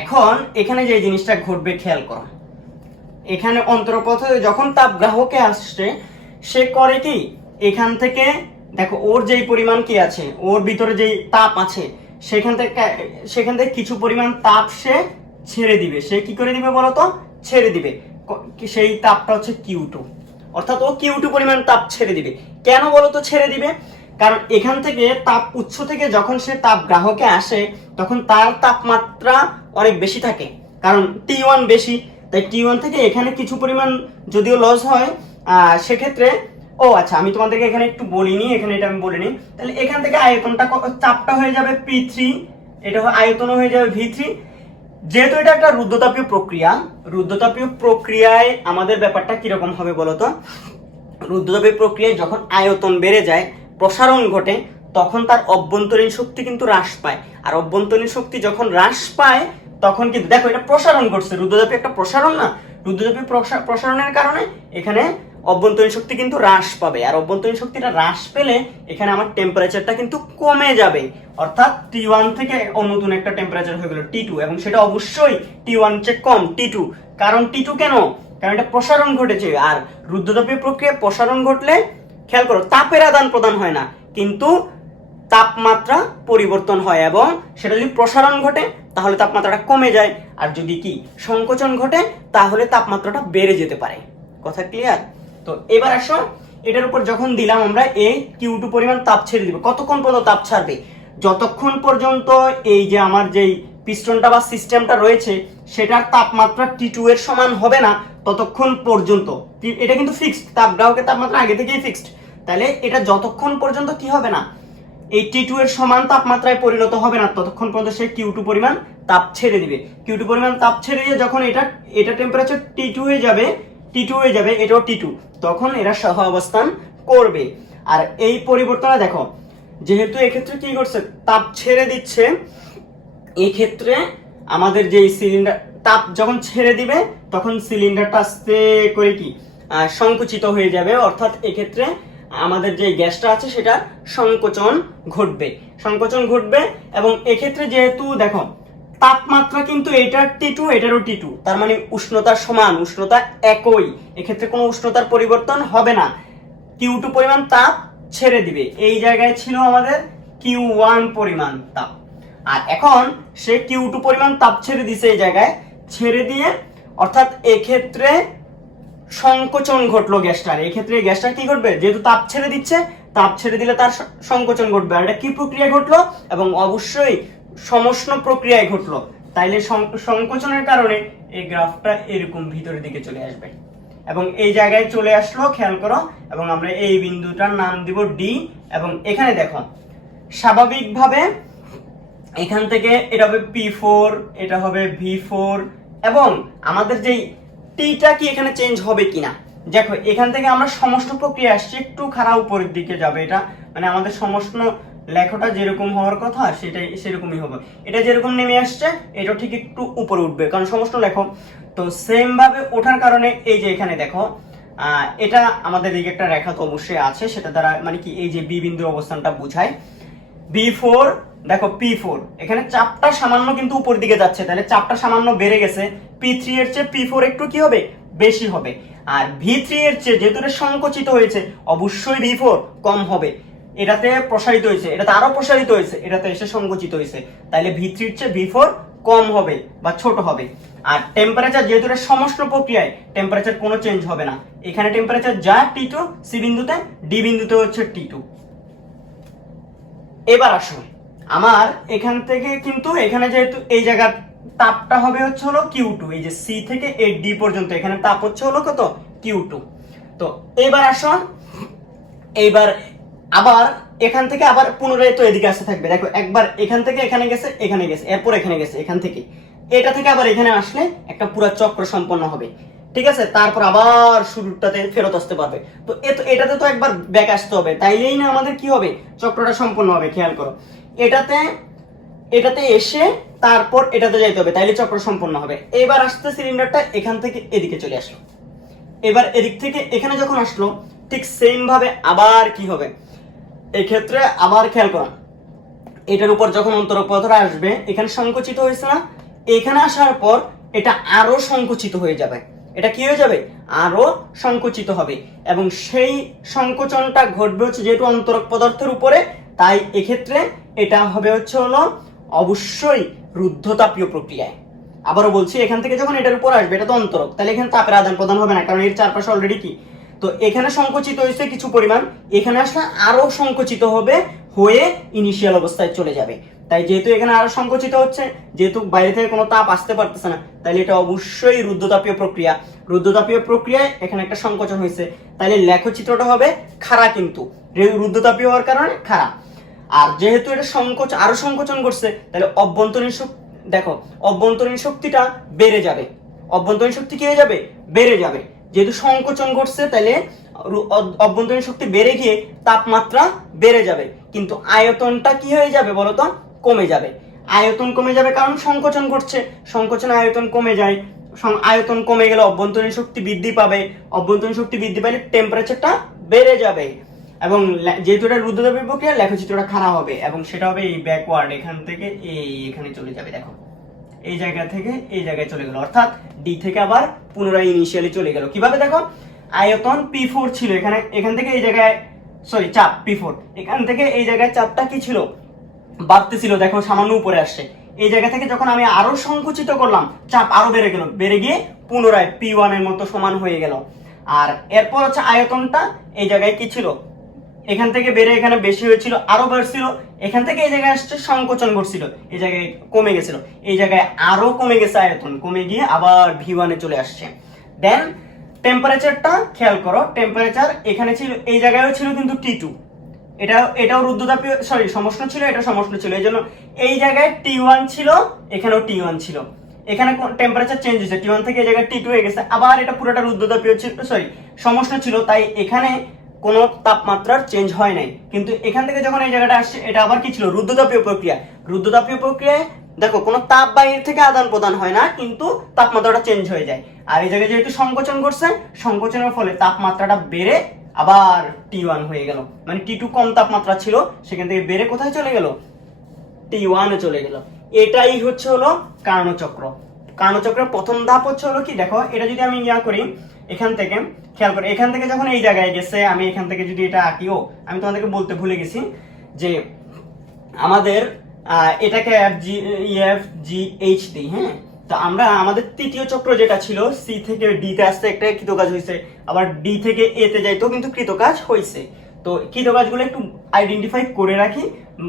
এখন এখানে যে জিনিসটা ঘটবে খেয়াল করো, এখানে অন্তরপথে যখন তাপ গ্রাহকে আসছে সে করে কি, এখান থেকে দেখো ওর যেই পরিমাণ কি আছে, ওর ভিতরে যেই তাপ আছে সেখান থেকে কিছু পরিমাণ তাপ সে ছেড়ে দিবে। সে কি করে দিবে বলতো, ছেড়ে দিবে। সেই তাপটা হচ্ছে Q2, অর্থাৎ ও Q2 পরিমাণ তাপ ছেড়ে দিবে। কেন বলতো ছেড়ে দিবে, কারণ এখান থেকে তাপ উৎস থেকে যখন সে তাপ গ্রাহকে আসে তখন তার তাপমাত্রা অনেক বেশি থাকে, কারণ T1 বেশি। তাই T1 থেকে এখানে কিছু পরিমাণ যদিও লস হয়, সেক্ষেত্রে আচ্ছা আমি তোমাদেরকে এখানে একটু বলিনি, এখানে এটা আমি বলিনি। তাহলে এখান থেকে আয়তনটা, চাপটা হয়ে যাবে P3, এটা আয়তন হয়ে যাবে V3। যেহেতু এটা একটা রুদ্ধতাপীয় প্রক্রিয়ায় আমাদের ব্যাপারটা কিরকম হবে বলতো, রুদ্ধতাপীয় প্রক্রিয়ায় যখন আয়তন বেড়ে যায়, প্রসারণ ঘটে, তখন তার অভ্যন্তরীণ শক্তি কিন্তু হ্রাস পায়। আর অভ্যন্তরীণ শক্তি যখন হ্রাস পায় তখন কিন্তু দেখো এটা প্রসারণ ঘটছে, রুদ্ধতাপীয় একটা প্রসারণ না, রুদ্ধতাপীয় প্রসারণের কারণে এখানে অভ্যন্তরীণ শক্তি কিন্তু হ্রাস পাবে। আর অভ্যন্তরীণ শক্তিটা হ্রাস পেলে এখানে আমার টেম্পারেচারটা কিন্তু কমে যাবে, অর্থাৎ T1 থেকে নতুন একটা টেম্পারেচার হয়ে গেল T2, এবং সেটা অবশ্যই T1 চেয়ে কম T2। কারণ T2 কেন, কারণ এটা প্রসারণ ঘটেছে। আর রুদ্ধতাপীয় প্রক্রিয়ায় প্রসারণ ঘটলে খেয়াল করো তাপের আদান প্রদান হয় না, কিন্তু তাপমাত্রা পরিবর্তন হয়, এবং সেটা যদি প্রসারণ ঘটে তাহলে তাপমাত্রাটা কমে যায়, আর যদি কি সংকোচন ঘটে তাহলে তাপমাত্রাটা বেড়ে যেতে পারে। কথা ক্লিয়ার? তো এবার আসো, এটার উপর যখন দিলাম আমরা এই Q2 পরিমাণ তাপ ছেড়ে দিব, কতক্ষণ পর্যন্ত তাপ ছাড়বে, যতক্ষণ পর্যন্ত এই যে আমার যেই পিস্টনটা বা সিস্টেমটা রয়েছে সেটার তাপমাত্রা T2 এর সমান হবে না ততক্ষণ পর্যন্ত। এটা কিন্তু ফিক্সড, তাপ গ্রাহকের তাপমাত্রা আগে থেকেই ফিক্সড। তাহলে এটা যতক্ষণ পর্যন্ত কি হবে না, এই T2 এর সমান তাপমাত্রায় পরিণত হবে না ততক্ষণ পর্যন্ত সে Q2 পরিমাণ তাপ ছেড়ে দিবে। Q2 পরিমাণ তাপ ছেড়ে দিয়ে যখন এটা টেম্পারেচার T2 হয়ে যাবে, এটাও T2, তখন এরা সহ অবস্থান করবে। আর এই পরিবর্তনটা দেখো, যেহেতু এক্ষেত্রে কি করছে, তাপ ছেড়ে দিচ্ছে, এক্ষেত্রে আমাদের যে সিলিন্ডার তাপ যখন ছেড়ে দিবে তখন সিলিন্ডারটা আস্তে করে কি সংকুচিত হয়ে যাবে, অর্থাৎ এক্ষেত্রে আমাদের যে গ্যাসটা আছে সেটা সংকোচন ঘটবে। এবং এক্ষেত্রে যেহেতু দেখো তাপমাত্রা কিন্তু এটার T2 এটারও T2, তার মানে উষ্ণতার সমান, উষ্ণতা একই, এক্ষেত্রে কোনো উষ্ণতার পরিবর্তন হবে না। Q2 পরিমাণ তাপ ছেড়ে দিবে, এই জায়গায় ছিল আমাদের Q1 পরিমাণ তাপ, আর এখন সে Q2 পরিমাণ তাপ ছেড়ে দিছে এই জায়গায়, ছেড়ে দিয়ে অর্থাৎ এক্ষেত্রে সংকোচন ঘটলো গ্যাসটার। এক্ষেত্রে গ্যাসটা কি ঘটবে, যেহেতু তাপ ছেড়ে দিচ্ছে, তাপ ছেড়ে দিলে তার সংকোচন ঘটবে। আর এটা কি প্রক্রিয়া ঘটলো, এবং অবশ্যই সমষ্ণ প্রক্রিয়ায় ঘটলো। তাইলে সংকোচনের কারণে এই গ্রাফটা এরকম ভিতরের দিকে চলে আসবে, এবং এই জায়গায় চলে আসলো, খেয়াল করো। এবং আমরা এই বিন্দুটার নাম দিব D, এবং এখানে দেখো স্বাভাবিকভাবে এখান থেকে এটা হবে P4, এটা হবে V4, এবং আমাদের যেই টিটা কি এখানে চেঞ্জ হবে কিনা দেখো। এখান থেকে আমরা সমষ্ণ প্রক্রিয়া আসছে, একটু খারাপ উপরের দিকে যাবে, এটা মানে আমাদের সমষ্ণ লেখাটা যেরকম হওয়ার কথা সেটাই সেরকমই হবে। এটা যেরকম নেমে আসছে এটা ঠিক একটু উপরে উঠবে, কারণ সমষ্ণ লেখো। তো সেম ভাবে ওঠার কারণে এই যে এখানে দেখো এটা আমাদের দিকে একটা রেখা তো অবশ্যই আছে, সেটা দ্বারা মানে কি এই যে বি বিন্দুর অবস্থানটা বোঝায়। B4 দেখো P4, এখানে চাপটা সামান্য কিন্তু উপর দিকে যাচ্ছে, তাহলে চাপটা সামান্য বেড়ে গেছে। P3 এর চেয়ে P4 একটু কি হবে, বেশি হবে। আর V3 এর চেয়ে যেহেতু এটা সংকুচিত হয়েছে অবশ্যই V4 কম হবে। এটাতে প্রসারিত হয়েছে, এটাতে আরো প্রসারিত হয়েছে, এটাতে এসে সংকুচিত হয়েছে, তাইলে V3 এর চেয়ে V4 কম হবে বা ছোট হবে। আর টেম্পারেচার যেহেতু এটা সমষ্ণ প্রক্রিয়ায় টেম্পারেচার কোনো চেঞ্জ হবে না, এখানে টেম্পারেচার যা T2 সি বিন্দুতে, ডি বিন্দুতে হচ্ছে T2। এবার আসুন আমার এখান থেকে কিন্তু এখানে যেহেতু এই জায়গার তাপটা হবে হচ্ছে হলো Q2, এই যে সি থেকে এই ডি পর্যন্ত এখানে তাপ হচ্ছে হলো কত Q2। তো এবার আসুন এইবার আবার এখান থেকে আবার পুনরায় তো এদিকে আসতে থাকবে। দেখো একবার এখান থেকে এখানে গেছে, এখানে গেছে, এরপর এখানে গেছে, এখান থেকে এটা থেকে আবার এখানে আসলে একটা পুরো চক্র সম্পন্ন হবে, ঠিক আছে? তারপর আবার শুরুটাতে ফেরত আসতে পারবে। তো এটাতে তো একবার ব্যাক আসতে হবে, তাইলেই না আমাদের কি হবে চক্রটা সম্পন্ন হবে। খেয়াল করো, এটাতে এসে তারপর এটাতে যাইতে হবে, তাইলে চক্র সম্পন্ন হবে। এবার আসতে সিলিন্ডারটা এখান থেকে এদিকে চলে আসলো, এবার এদিক থেকে এখানে যখন আসলো ঠিক সেম ভাবে আবার কি হবে এই ক্ষেত্রে আবার খেয়াল করো, এটার উপর যখন অন্তরক পদার্থ আসবে এখানে সংকুচিত হয়েছে না, এখানে আসার পর এটা আরো সংকুচিত হয়ে যাবে। এটা কি হয়ে যাবে আরো সংকুচিত হবে, এবং সেই সংকোচনটা ঘটবে হচ্ছে যেহেতু অন্তরক পদার্থের উপরে, তাই এক্ষেত্রে এটা হবে হচ্ছে হলো অবশ্যই রুদ্ধতাপীয় প্রক্রিয়ায়। আবারও বলছি, এখান থেকে যখন এটার উপর আসবে এটা তো অন্তরক, তাহলে এখানে তাপের আদান প্রদান হবে না, কারণ এর চারপাশে অলরেডি কি, তো এখানে সংকুচিত হয়েছে কিছু পরিমাণ, এখানে আসলে আরো সংকুচিত হবে হয়ে ইনিশিয়াল অবস্থায় চলে যাবে। তাই যেহেতু এখানে আরো সংকুচিত হচ্ছে, যেহেতু বাইরে থেকে কোনো তাপ আসতে পারতেছে না, তাহলে এটা অবশ্যই রুদ্ধতাপীয় প্রক্রিয়া। রুদ্ধতাপীয় প্রক্রিয়ায় এখানে একটা সংকোচন হয়েছে, তাহলে লেখচিত্রটা হবে খাড়া, কিন্তু রুদ্ধতাপীয় হওয়ার কারণে খাড়া। আর যেহেতু এটা আরো সংকোচন করছে, তাহলে অভ্যন্তরীণ শক্তি, দেখো অভ্যন্তরীণ শক্তিটা বেড়ে যাবে। অভ্যন্তরীণ শক্তি কি হয়ে যাবে বেড়ে যাবে, যেহেতু সংকোচন ঘটছে তাহলে অভ্যন্তরীণ শক্তি বেড়ে গিয়ে তাপমাত্রা বেড়ে যাবে, কিন্তু আয়তনটা কি হয়ে যাবে বলতো কমে যাবে। আয়তন কমে যাবে কারণ সংকোচন ঘটছে, সংকোচনে আয়তন কমে যায়, আয়তন কমে গেলে অভ্যন্তরীণ শক্তি বৃদ্ধি পাবে, অভ্যন্তরীণ শক্তি বৃদ্ধি পেলে টেম্পারেচারটা বেড়ে যাবে, এবং যেহেতু এটা রুদ্ধতাপীয় প্রক্রিয়া লেখচিত্রটা খারাপ হবে, এবং সেটা হবে এই ব্যাকওয়ার্ড, এখান থেকে এখানে চলে যাবে। দেখো এই জায়গা থেকে এই জায়গায় চলে গেল, অর্থাৎ ডি থেকে আবার পুনরায় ইনিশিয়ালি চলে গেল। কিভাবে দেখো, আয়তন P4 ছিল এখান থেকে এই জায়গায়, সরি চাপ P4, এখান থেকে এই জায়গায় চাপটা কি ছিল বাড়তেছিল, দেখো সামান্য উপরে আসছে। এই জায়গা থেকে যখন আমি আরো সংকুচিত করলাম চাপ আরো বেড়ে গেল, বেড়ে গিয়ে পুনরায় P1 এর মতো সমান হয়ে গেল। আর এরপর হচ্ছে আয়তনটা এই জায়গায় কি ছিল, এখান থেকে বেড়ে এখানে বেশি হয়েছিল, আরো বাড়ছিল, এখান থেকে এই জায়গায় আসছে সংকোচন ঘটছিল, এই জায়গায় কমে গেছিল, এই জায়গায় আরো কমে গেছে আয়তন, কমে গিয়ে আবার V1 এ চলে আসছে। দেন টেম্পারেচারটা খেয়াল করো, টেম্পারেচার এখানে ছিল, এই জায়গায়ও ছিল কিন্তু T2, এটাও রুদ্ধতাপীয় সমষ্ণ ছিল, এটা সমষ্ণ ছিল, এই জন্য এই জায়গায় T1 ছিল, এখানেও T1 ছিল, এখানে টেম্পারেচার চেঞ্জ হয়েছে, T1 থেকে এই জায়গায় T2 হয়ে গেছে, আবার এটা পুরোটা রুদ্ধতাপীয় ছিল, সমষ্ণ ছিল, তাই এখানে কোনো তাপমাত্রার চেঞ্জ হয় নাই। কিন্তু এখান থেকে যখন এই জায়গাটা আসছে এটা আবার কি ছিল রুদ্ধতাপীয় প্রক্রিয়া। রুদ্ধতাপীয় প্রক্রিয়ায় দেখো কোনো তাপ বাইরে থেকে আদান প্রদান হয় না, কিন্তু তাপমাত্রাটা চেঞ্জ হয়ে যায়। আর এই জায়গায় যেহেতু সংকোচন করছে, সংকোচনের ফলে তাপমাত্রাটা বেড়ে আবার T1 হয়ে গেল, মানে T2 কম তাপমাত্রা ছিল, সেখান থেকে বেড়ে কোথায় চলে গেল T1 এ চলে গেল। এটাই হচ্ছে হলো কার্নোচক্র। কার্নোচক্রের প্রথম ধাপ হচ্ছে হলো কি, দেখো এটা যদি আমি করি এখান থেকে, খেয়াল করে এখান থেকে যখন এই জায়গায় গেছে, আমি এখান থেকে যদি এটা আঁকিও, আমি তোমাদেরকে বলতে ভুলে গেছি যে আমাদের এটাকে FGH দিই, হ্যাঁ? তো আমরা আমাদের তৃতীয় চক্র যেটা ছিল, সি থেকে ডি তে আসতে একটা কৃতকাজ হয়েছে, আবার ডি থেকে এ তে যাইতেও কিন্তু কৃতকাজ হয়েছে। তো কৃতকাজগুলো একটু আইডেন্টিফাই করে রাখি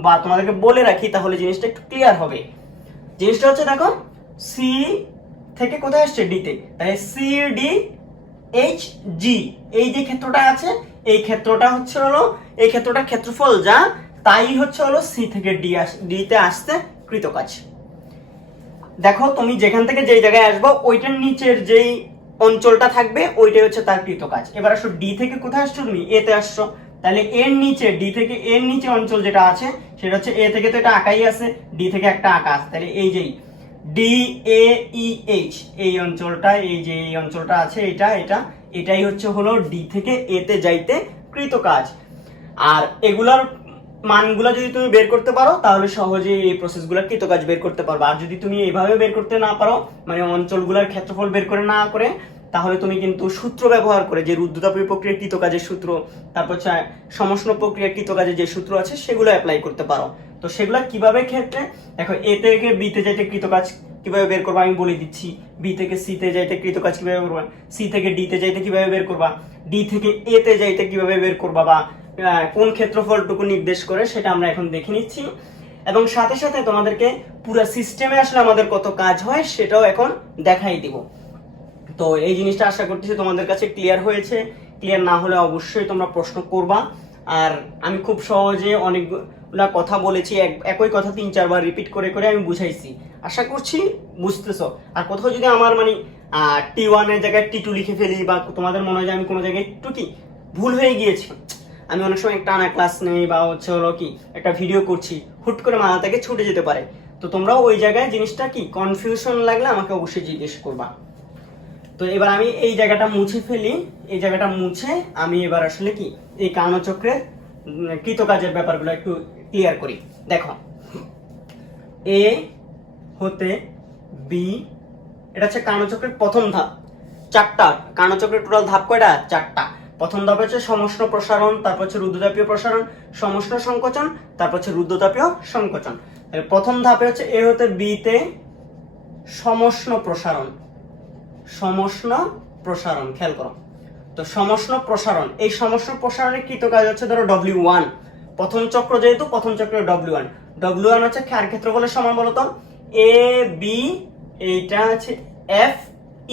বা তোমাদেরকে বলে রাখি, তাহলে জিনিসটা একটু ক্লিয়ার হবে। জিনিসটা হচ্ছে দেখো, সি থেকে কোথায় আসছে ডি তে, তাই সি ডি এইচ জি, এই যে ক্ষেত্রটা আছে, এই ক্ষেত্রটা হচ্ছে হলো এই ক্ষেত্রটা ক্ষেত্রফল যা, তাই হচ্ছে হলো সি থেকে ডি তে আসতে কৃতকাজ। দেখো তুমি যেখান থেকে যেই জায়গায় আসবো ওইটার নিচের যেই অঞ্চলটা থাকবে ওইটাই হচ্ছে তার কৃতকাজ। এবার আসো ডি থেকে কোথায় আসছো, তুমি এ তে আসছো, তাহলে এর নিচে ডি থেকে এর নিচে অঞ্চল যেটা আছে সেটা হচ্ছে এ থেকে, তো এটা আঁকাই আছে, ডি থেকে একটা আঁকা আছে, তাহলে এই যেই ডি এ ই এইচ এই অঞ্চলটা, এই যে এই অঞ্চলটা আছে এটাই হচ্ছে হলো ডি থেকে এ তে যাইতে কৃতকাজ। আর এগুলার মানগুলা যদি তুমি বের করতে পারো তাহলে সহজে এই প্রসেসগুলোর কৃতকাজ বের করতে পারবে। আর যদি তুমি এইভাবে বের করতে না পারো, মানে অঞ্চলগুলোর ক্ষেত্রফল বের করে না করে তাহলে তুমি কিন্তু সূত্র ব্যবহার করে, যে রুদ্ধতাপীয় প্রক্রিয়ার কৃতকাজের সূত্র, তারপর হচ্ছে সমষ্ণ প্রক্রিয়ার কৃতকাজের যে সূত্র আছে সেগুলো অ্যাপ্লাই করতে পারো। তো সেগুলো কিভাবে ক্ষেত্রে দেখো, এ থেকে বি তে যাইতে কৃতকাজ কিভাবে বের করবা আমি বলে দিচ্ছি, বি থেকে সি তে যাইতে কৃতকাজ কিভাবে করবা, সি থেকে ডি তে যাইতে কিভাবে বের করবা, ডি থেকে এ তে যাইতে কিভাবে বের করবা, বা কোন ক্ষেত্রফলটুকু নির্দেশ করে সেটা আমরা এখন দেখে নিচ্ছি। এবং সাথে সাথে তোমাদেরকে পুরো সিস্টেমে আসলে আমাদের কত কাজ হয় সেটাও এখন দেখাই দিব। তো এই জিনিসটা আশা করতেছি তোমাদের কাছে ক্লিয়ার হয়েছে। ক্লিয়ার না হলে অবশ্যই তোমরা প্রশ্ন করবা। আর আমি খুব সহজে অনেকগুলা কথা বলেছি, একই কথা 3-4 বার রিপিট করে করে আমি বুঝাইছি, আশা করছি বুঝতেছো। আর কোথাও যদি আমার মানে T1 এর জায়গায় T2 লিখে ফেলি, বা তোমাদের মনে হয় যে আমি কোনো জায়গায় একটু কি ভুল হয়ে গিয়েছি, আমি অনেক সময় একটা আনা ক্লাস নেই বা হচ্ছে হলো কি একটা ভিডিও করছি, হুট করে মাথা থেকে ছুটে যেতে পারে। তো তোমরাও ওই জায়গায় জিনিসটা কি কনফিউশন লাগলে আমাকে অবশ্যই জিজ্ঞেস করবা। তো এবার আমি এই জায়গাটা মুছে ফেলি, এই জায়গাটা মুছে আমি এবার আসলে কি এই কার্ণচক্রের কৃতকাজের ব্যাপারগুলো একটু ক্লিয়ার করি। দেখো, এ হতে বি, এটা হচ্ছে কার্ণচক্রের প্রথম ধাপ। 4টা কার্ণচক্রের টোটাল ধাপ কয়টা? 4টা। প্রথম ধাপ হচ্ছে সমষ্ণ প্রসারণ, তারপর হচ্ছে রুদ্ধতাপীয় প্রসারণ, সমষ্ণ সংকোচন, তারপর হচ্ছে রুদ্ধতাপীয় সংকোচন। প্রথম ধাপে হচ্ছে এ হতে বি তে সমষ্ণ প্রসারণ, সমষ্ণ প্রসারণ, খেয়াল করো। তো সমষ্ণ প্রসারণ, এই সমষ্ণ প্রসারণের কৃতকাজ হচ্ছে ধরো W1, প্রথম চক্র যেহেতু প্রথম চক্রের W1, W1 হচ্ছে কার ক্ষেত্রফলের সমান বলতো? এ বি, এইটা হচ্ছে এফ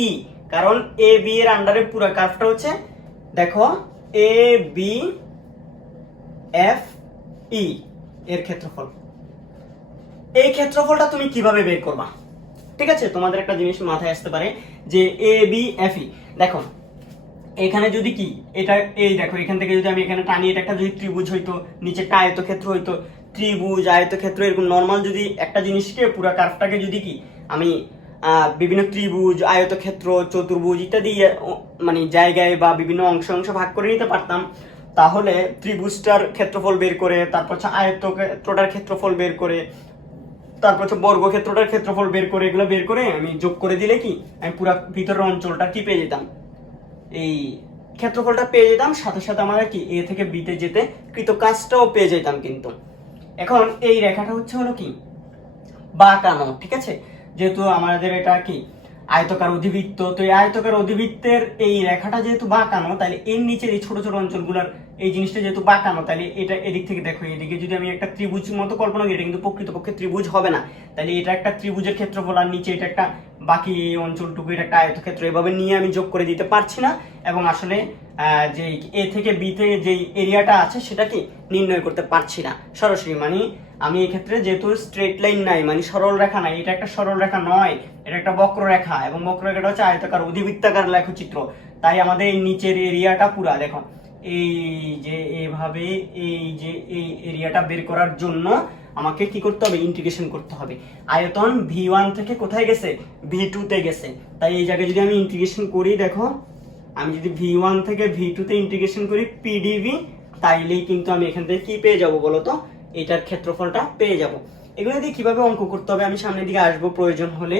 ই, কারণ এ বি এর আন্ডারে পুরো কার্ভটা হচ্ছে দেখো এ বি এফ ই এর ক্ষেত্রফল। এই ক্ষেত্রফলটা তুমি কিভাবে বের করবা? ঠিক আছে, তোমাদের একটা জিনিস মাথায় আসতে পারে যে এ বি এফ ই, দেখো এখানে যদি কি এটা এই দেখো এখান থেকে যদি আমি এখানে টানি, এটা একটা যদি ত্রিভুজ হইতো, নিচে একটা আয়তক্ষেত্র হইতো, ত্রিভুজ আয়তক্ষেত্র এরকম নর্মাল যদি একটা জিনিসকে পুরো কার্ভটাকে যদি কি আমি বিভিন্ন ত্রিভুজ আয়তক্ষেত্র চতুর্ভুজ ইত্যাদি মানে জায়গায় বা বিভিন্ন অংশ অংশ ভাগ করে নিতে পারতাম, তাহলে ত্রিভুজটার ক্ষেত্রফল বের করে, তারপর হচ্ছে আয়তক্ষেত্রটার ক্ষেত্রফল বের করে, তারপর হচ্ছে বর্গক্ষেত্রটার ক্ষেত্রফল বের করে, এগুলো বের করে আমি যোগ করে দিলে কি আমি পুরো ভিতরের অঞ্চলটা কি পেয়ে যেতাম, এই ক্ষেত্রফলটা পেয়ে যেতাম। সাথে সাথে আমাদের কি এ থেকে বি তে যেতে কৃতকাজটাও পেয়ে যেতাম। কিন্তু এখন এই রেখাটা হচ্ছে হলো কি বাঁকানো, ঠিক আছে, যেহেতু আমাদের এটা কি আয়তকার অধিবৃত্ত, তো এই আয়তকার অধিবৃত্তের এই রেখাটা যেহেতু বাঁকানো, তাহলে এর নিচের এই ছোট ছোট অঞ্চলগুলোর এই জিনিসটা যেহেতু বাঁকানো, তাহলে এটা এদিক থেকে দেখো, এদিকে যদি আমি একটা ত্রিভুজ মতো কল্পনা করি, এটা কিন্তু প্রকৃতপক্ষে ত্রিভুজ হবে না। তাহলে এটা একটা ত্রিভুজের ক্ষেত্রফল, আর নিচে এটা একটা বাকি এই অঞ্চলটুকু এটা একটা আয়তক্ষেত্র, এভাবে নিয়ে আমি যোগ করে দিতে পারছি না, এবং আসলে যে এ থেকে বি তে যে এরিয়াটা আছে সেটা কি নির্ণয় করতে পারছি না সরাসরি। মানে আমি এই ক্ষেত্রে যেহেতু স্ট্রেট লাইন নাই, মানে সরল রেখা নাই, এটা একটা সরল রেখা নয়, এটা একটা বক্ররেখা, এবং বক্ররেখাটা হচ্ছে আয়তাকার অধিবৃত্তাকার লেখচিত্র। তাই আমাদের এই নিচের এরিয়াটা পুরা দেখো, এই যে এভাবে এই যে এই এরিয়াটা বের করার জন্য আমাকে কি করতে হবে? ইন্টিগ্রেশন করতে হবে। আয়তন V1 থেকে কোথায় গেছে? V2 তে গেছে। তাই এই জায়গায় যদি আমি ইন্টিগ্রেশন করি, দেখো আমি যদি V1 থেকে V2 তে ইন্টিগ্রেশন করি PdV, তাইলেই কিন্তু আমি এখান থেকে কি পেয়ে যাব বলো তো? এটার ক্ষেত্রফলটা পেয়ে যাব। এগুলো দিয়ে কিভাবে অঙ্ক করতে হবে আমি সামনের দিকে আসবো প্রয়োজন হলে।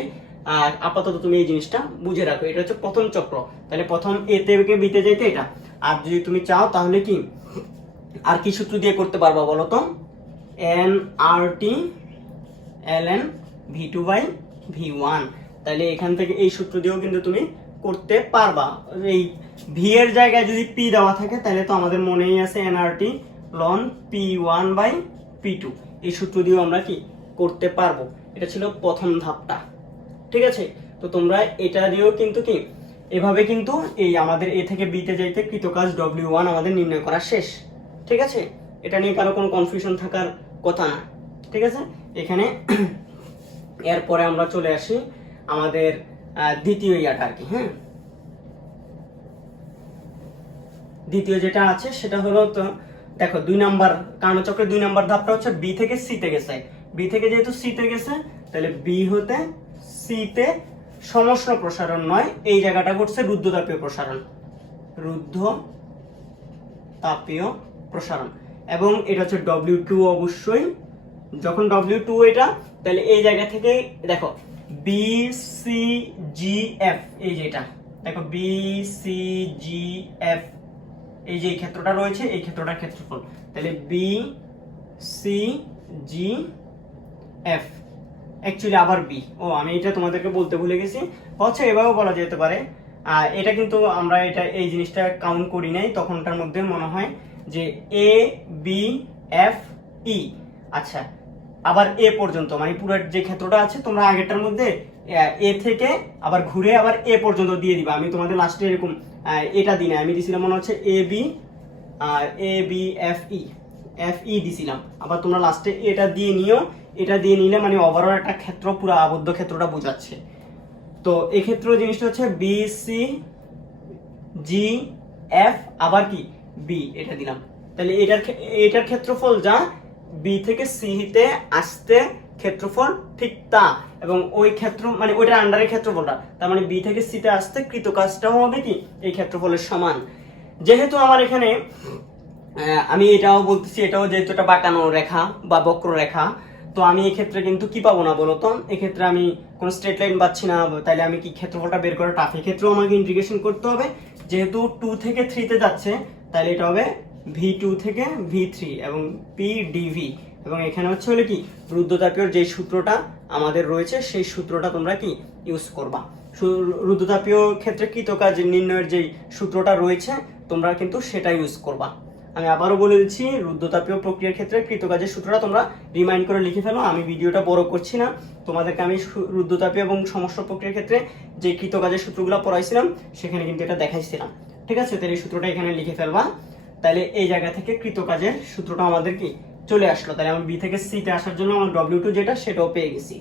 আর আপাতত তুমি এই জিনিসটা বুঝে রাখো, এটা হচ্ছে প্রথম চক্র। তাহলে প্রথম এ থেকে বি তে যেতে এটা, আর যদি তুমি চাও তাহলে কি আর কি সূত্র দিয়ে করতে পারবা বলো তো? nRT ln V2/V1। তাহলে এখান থেকে এই সূত্র দিয়েও কিন্তু তুমি করতে পারবা। এই ভি এর জায়গায় যদি পি দেওয়া থাকে, তাহলে তো আমাদের মনেই আছে nRT ln P1/P2, এই সূত্র দিয়েও আমরা কি করতে পারবো। এটা ছিল প্রথম ধাপটা, ঠিক আছে। তো তোমরা এটা দিয়েও কিন্তু কি এভাবে কিন্তু এই আমাদের এ থেকে বি তে যাইতে কৃতকাজ W1 আমাদের নির্ণয় করা শেষ, ঠিক আছে। এটা নিয়ে কারো কোনো কনফিউশন থাকার কথা না, ঠিক আছে। এখানে এরপরে আমরা চলে আসি আমাদের দ্বিতীয় ইয়াটা আর কি। হ্যাঁ, দ্বিতীয় যেটা আছে সেটা হলো, তো দেখো 2 নাম্বার কার্ণচক্রের 2 নাম্বার ধাপটা হচ্ছে বি থেকে সি তে গেছে। বি থেকে যেহেতু সি তে গেছে, তাহলে বি হতে সি তে সমষ্ণ প্রসারণ নয়, এই জায়গাটা ঘটছে রুদ্ধতাপীয় প্রসারণ, রুদ্ধতাপীয় প্রসারণ। এবং এটা হচ্ছে W2 অবশ্যই। যখন W2 এটা, তাহলে এই জায়গা থেকে দেখো বি সি জি এফ, এই যেটা দেখো বি সি জি এফ, এই যে ক্ষেত্রটা রয়েছে এই ক্ষেত্রটার ক্ষেত্রফল, তাহলে B C G F, actually আবার বি, ও আমি এটা তোমাদেরকে বলতে ভুলে গেছি, হচ্ছে এভাবেও বলা যেতে পারে। এটা কিন্তু আমরা এটা এই জিনিসটা কাউন্ট করি নাই, তখনটার মধ্যে মনে হয় যে এ বি এফ ই, আচ্ছা আবার এ পর্যন্ত, মানে পুরো যে ক্ষেত্রটা আছে তোমরা আগেরটার মধ্যে এ থেকে আবার ঘুরে আবার এ পর্যন্ত দিয়ে দিবা। আমি তোমাদের লাস্টে এরকম এটা দিই না, আমি দিছিলাম মনে হচ্ছে এ বি এফ ই দিছিলাম, আবার তোমরা লাস্টে এটা দিয়ে নিও, এটা দিয়ে নিলে মানে ওভারঅল একটা ক্ষেত্র পুরো আবদ্ধ ক্ষেত্রটা বোঝাচ্ছে। তো এই ক্ষেত্র জিনিসটা হচ্ছে বি সি জি এফ আবার কি বি, এটা দিলাম, তাহলে এটার ক্ষেত্রফল যা বি থেকে সি তে আসতে ক্ষেত্রফল ঠিক তা, এবং ওই ক্ষেত্র মানে ওইটার আন্ডারের ক্ষেত্রফলটা, তার মানে বি থেকে সি তে আসতে কৃত কাজটাও হবে কি এই ক্ষেত্রফলের সমান। যেহেতু আমার এখানে আমি এটাও বলতেছি, এটাও যেহেতু একটা বাঁকানো রেখা বা বক্ররেখা, তো আমি এই ক্ষেত্রে কিন্তু কি পাবো না বলতো, এক্ষেত্রে আমি কোনো স্ট্রেট লাইন পাচ্ছি না, তাহলে আমি কি ক্ষেত্রফলটা বের করা টাফ, এক্ষেত্রেও আমাকে ইন্টিগ্রেশন করতে হবে, যেহেতু 2 থেকে 3 তে যাচ্ছে তাহলে এটা হবে v2 থেকে v3 এবং p dv, এবং এখানে হচ্ছে হলো কি রুদ্ধতাপীয় যে সূত্রটা আমাদের রয়েছে সেই সূত্রটা তোমরা কি ইউজ করবা। রুদ্ধতাপীয় ক্ষেত্রে কৃতকাজ নির্ণয়ের যে সূত্রটা রয়েছে তোমরা কিন্তু সেটা ইউজ করবা। আমি আবারও বলে দিচ্ছি, রুদ্ধতাপীয় প্রক্রিয়ার ক্ষেত্রে কৃতকাজের সূত্রটা তোমরা রিমাইন্ড করে লিখে ফেলো, আমি ভিডিওটা বড় করছি না, তোমাদেরকে আমি রুদ্ধতাপীয় এবং সমস্ত প্রক্রিয়ার ক্ষেত্রে যে কৃতকাজের সূত্রগুলো পড়াইছিলাম সেখানে কিন্তু এটা দেখাইছিলাম, ঠিক আছে? তাহলে এই সূত্রটা এখানে লিখে ফেলবা, তাহলে এই জায়গা থেকে কৃতকাজের সূত্রটা আমাদের কি চলে আসলো, তাহলে আমি বি থেকে সি তে আসার জন্য আমার W2 যেটা সেটাও পেয়ে গেছি।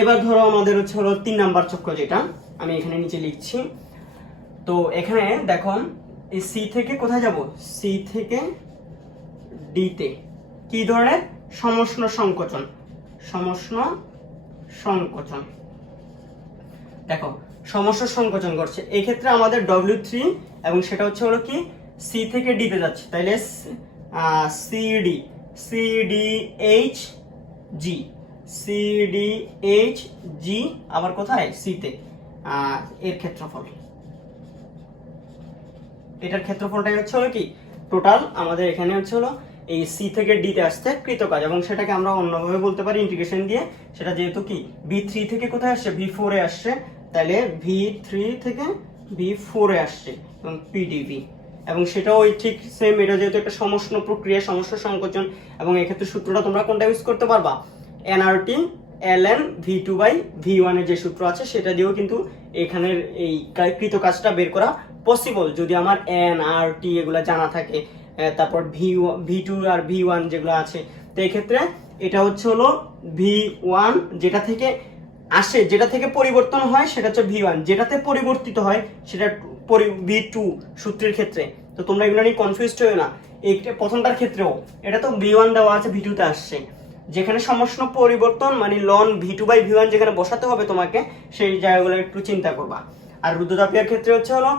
এবার ধরো আমাদের হচ্ছে হলো 3 নাম্বার চক্র, যেটা আমি এখানে নিচে লিখছি। তো এখানে দেখো এই সি থেকে কোথায় যাব, সি থেকে ডি তে কি ধরনের সমষ্ণ সংকোচন, দেখো সমষ্ণ সংকোচন করছে, এই ক্ষেত্রে আমাদের W3 এবং সেটা হচ্ছে হলো কি সি থেকে ডি তে যাচ্ছে, তাইলে CDHG আবার কোথায় সি তে, এর ক্ষেত্রফল, এটার ক্ষেত্রফলটাই হচ্ছে হলো কি টোটাল আমাদের এখানে হচ্ছে হলো এই সি থেকে ডি তে আসছে কৃতকাজ, এবং সেটাকে আমরা অন্যভাবে বলতে পারি ইন্টিগ্রেশন দিয়ে, সেটা যেহেতু কি V3 থেকে কোথায় আসছে V4 এ আসছে, তাহলে V3 থেকে V4 এ আসছে এবং PdV, এবং সেটাও ওই ঠিক সেম, এটা যেহেতু একটা সমষ্ণ প্রক্রিয়া সমষ্ণ সংকোচন, এবং এক্ষেত্রে সূত্রটা তোমরা কোনটা ইউজ করতে পারবা, nRT ln V2/V1 এর যে সূত্র আছে সেটা দিয়েও কিন্তু এখানের এই কৃত কাজটা বের করা পসিবল, যদি আমার nRT এগুলো জানা থাকে, তারপর V2 আর V1 যেগুলো আছে। তো এই ক্ষেত্রে এটা হচ্ছে হলো V1 যেটা থেকে আসে, যেটা থেকে পরিবর্তন হয় সেটা হচ্ছে V1, যেটাতে পরিবর্তিত হয় সেটা V2 সূত্রের ক্ষেত্রে। তো তোমরা এগুলো নিয়ে কনফিউজড হয়ো না, এই প্রথমটার ক্ষেত্রেও এটা তো V1 দেওয়া আছে, V2 তে আসছে, যেখানে সমষ্ণ পরিবর্তন মানে লন V2/V1 যেখানে বসাতে হবে তোমাকে, সেই জায়গাগুলো একটু চিন্তা করবা। আর রুদ্ধতাপীয় ক্ষেত্রে হচ্ছে হলো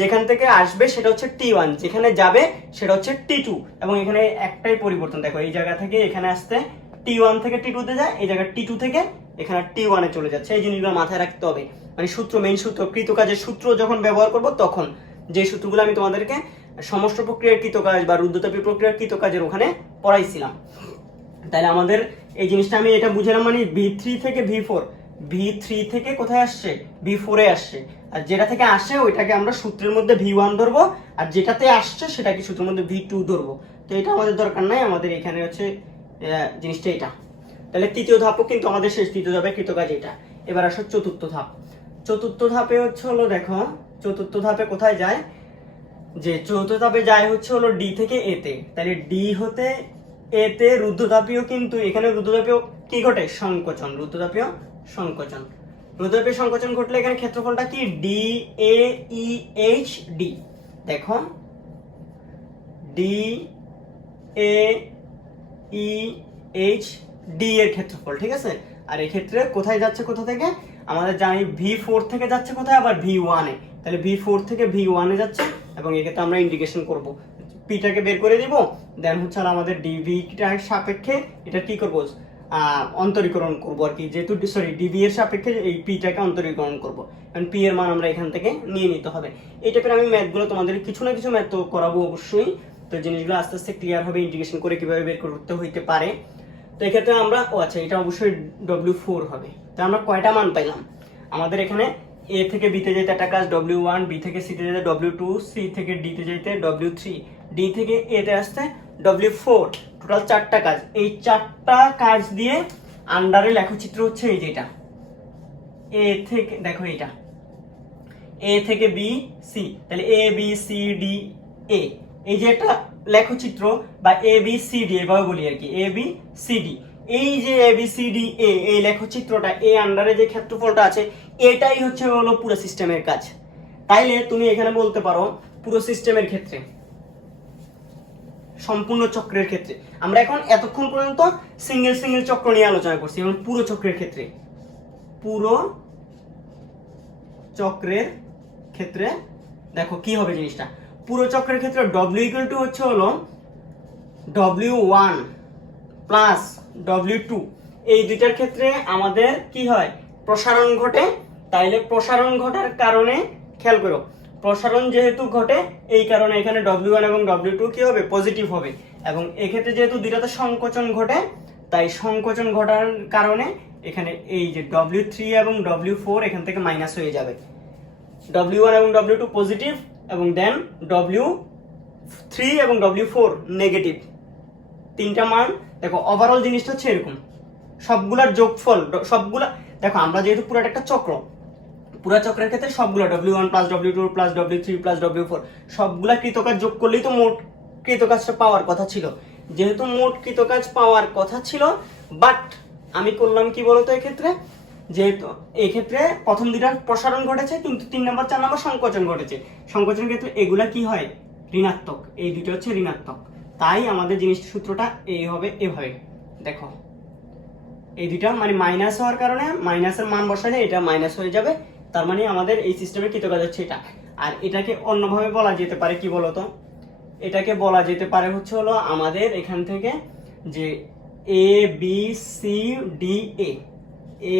যেখান থেকে আসবে সেটা হচ্ছে T1, যেখানে যাবে সেটা হচ্ছে T2, এবং এখানে একটাই পরিবর্তন, দেখো এই জায়গা থেকে এখানে আসতে T1 থেকে T2 তে যায়, এই জায়গা T2 থেকে এখানে T1 এ চলে যাচ্ছে, এই জিনিসগুলো মাথায় রাখতে হবে। মানে সূত্র, মেইন সূত্র, কৃতকাজের সূত্র যখন ব্যবহার করব তখন যে সূত্রগুলো আমি তোমাদেরকে সমষ্ণ প্রক্রিয়ার কৃতকাজ বা রুদ্ধতাপীয় প্রক্রিয়ার কৃতকাজের ওখানে পড়াইছিলাম। তাহলে আমাদের এই জিনিসটা আমি এটা বুঝলাম, মানে V3 থেকে V3 থেকে কোথায় আসছে V4 এ আসছে, আর যেটা থেকে আসে ওইটাকে আমরা সূত্রের মধ্যে V1 ধরবো, আর যেটাতে আসছে সেটাকে সূত্রের মধ্যে V2 ধরবো। তো এটা আমাদের দরকার নাই, আমাদের এখানে হচ্ছে জিনিসটা এটা। তাহলে তৃতীয় ধাপও কিন্তু আমাদের শেষ, তৃতীয় ধাপে কৃতকাজ এটা। এবার আসো চতুর্থ ধাপ। চতুর্থ ধাপে হচ্ছে হলো দেখো চতুর্থ ধাপে কোথায় যায়, যে চতুর্থ ধাপে যায় হচ্ছে হলো ডি থেকে এ তে, তাহলে ডি হতে এ তে রুদ্ধতাপীয়, কিন্তু এখানে রুদ্ধতাপীয় কি ঘটে সংকোচন, রুদ্ধতাপীয় সংকোচন ঘটলে এখানে ক্ষেত্রফলটা কি DAEHD, দেখো DAEHD এর ক্ষেত্রফল, ঠিক আছে? আর এই ক্ষেত্রে কোথায় যাচ্ছে, কোথা থেকে আমাদের জানি V4 থেকে যাচ্ছে কোথায়, আবার V1 এ, তাহলে V4 থেকে V1 এ যাচ্ছে, এবং এক্ষেত্রে আমরা ইন্টিগ্রেশন করব, পিটাকে বের করে দিব, দেন হচ্ছে আর আমাদের ডিভি টার সাপেক্ষে এটা কি করব, অন্তরীকরণ করবো আর কি, যেহেতু ডিভি এর সাপেক্ষে এই পিটাকে অন্তরীকরণ করবো, কারণ পি এর মান আমরা এখান থেকে নিয়ে নিতে হবে। এই টাইপের আমি ম্যাথগুলো তোমাদের কিছু না কিছু ম্যাথ তো করাবো অবশ্যই, তো জিনিসগুলো আস্তে আস্তে ক্লিয়ার হবে, ইন্টিগ্রেশন করে কিভাবে বের করতে হইতে পারে। তো এক্ষেত্রে আমরা আচ্ছা এটা অবশ্যই W4 হবে। তো আমরা কয়টা মান পাইলাম? আমাদের এখানে এ থেকে বিতে যেতে একটা কাজ W1, বি থেকে সিতে যেতে W2, সি থেকে ডিতে যেতে W3, ডি থেকে এতে আসতে W4, টোটাল 4টা কাজ। এই 4টা কাজ দিয়ে আন্ডারে লেখচিত্র হচ্ছে এই যেটা, এ থেকে দেখো এটা এ থেকে বি সি, তাহলে এ বি সি ডি এ, এই যে একটা লেখচিত্র বা এ বি সি ডি এভাবে বলি আর কি, এ বি সি ডি, এই যে এ বি সি ডি এ, এই লেখচিত্রটা এ আন্ডারে যে ক্ষেত্রফলটা আছে এটাই হলো পুরো সিস্টেমের কাজ। তাইলে তুমি এখানে বলতে পারো পুরো সিস্টেমের ক্ষেত্রে, সম্পূর্ণ চক্রের ক্ষেত্রে, আমরা এখন এতক্ষণ পর্যন্ত সিঙ্গেল সিঙ্গেল চক্র নিয়ে আলোচনা করছি, এবং পুরো চক্রের ক্ষেত্রে, পুরো চক্রের ক্ষেত্রে দেখো কি হবে জিনিসটা। পুরো চক্রের ক্ষেত্রে W হলো W1 প্লাস W2, এই দুইটার ক্ষেত্রে আমাদের কি হয়? প্রসারণ ঘটে। তাইলে প্রসারণ ঘটার কারণে খেয়াল করো, প্রসারণ যেহেতু ঘটে এই কারণে এখানে W1 এবং W2 কি হবে? পজিটিভ হবে। এবং এক্ষেত্রে যেহেতু দুইটাতে সংকোচন ঘটে, তাই সংকোচন ঘটার কারণে এখানে এই যে W3 এবং W4 এখান থেকে মাইনাস হয়ে যাবে। W1 এবং W2 পজিটিভ, এবং দেন W3 এবং W4 নেগেটিভ। তিনটা মান দেখো, ওভারঅল জিনিসটা হচ্ছে এরকম, সবগুলার যোগফল, সবগুলা দেখো আমরা যেহেতু পুরোটা একটা চক্র, পুরো চক্রের ক্ষেত্রে সবগুলা W1 plus W2 plus W3 plus W4 সবগুলা কৃতকাজ যোগ করলেই তো মোট কৃতকাজটা পাওয়ার কথা ছিল। যেহেতু মোট কৃতকাজ পাওয়ার কথা ছিল, বাট আমি করলাম কি বলতো এক্ষেত্রে, যেহেতু এই ক্ষেত্রে প্রথম দুইটার প্রসারণ ঘটেছে, কিন্তু 3 নাম্বার 4 নাম্বার সংকোচন ঘটেছে। সংকোচনের ক্ষেত্রে এগুলা কি হয়? ঋণাত্মক, এই দুটো হচ্ছে ঋণাত্মক। তাই আমাদের জিনিসটা সূত্রটা এই হবে এভাবে, দেখো এই দুইটা মানে মাইনাস হওয়ার কারণে মাইনাসের মান বসালে এটা মাইনাস হয়ে যাবে, তার মানে আমাদের এই সিস্টেমে কৃতকাজ হচ্ছে এটা। আর এটাকে অন্যভাবে বলা যেতে পারে কি বলতো, এটাকে বলা যেতে পারে হলো আমাদের এখান থেকে যে A B C D A,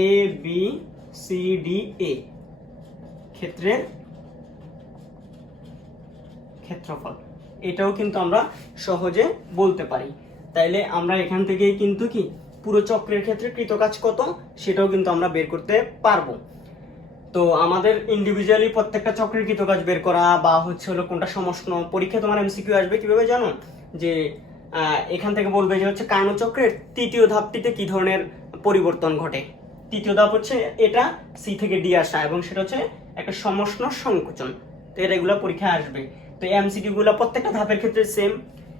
A B C D A ক্ষেত্রের ক্ষেত্রফল, এটাও কিন্তু আমরা সহজে বলতে পারি। তাইলে আমরা এখান থেকেই কিন্তু কি পুরো চক্রের ক্ষেত্রে কৃতকাজ কত সেটাও কিন্তু আমরা বের করতে পারবো। তো আমাদের ইন্ডিভিজুয়ালি প্রত্যেকটা চক্রের কৃতকাজ বের করা বা হলো কোনটা সমষ্ণ, পরীক্ষা তোমার এমসিকিউ আসবে কিভাবে জানো, যে এখান থেকে বলবে যে হচ্ছে কার্ণচক্রের তৃতীয় ধাপটিতে কি ধরনের পরিবর্তন ঘটে। তৃতীয় ধাপ হচ্ছে এটা সি থেকে ডি আসা, এবং সেটা হচ্ছে একটা সমষ্ণ সংকোচন। তো এগুলো পরীক্ষায় আসবে। তো এমসিকিউ গুলো প্রত্যেকটা ধাপের ক্ষেত্রে সেম,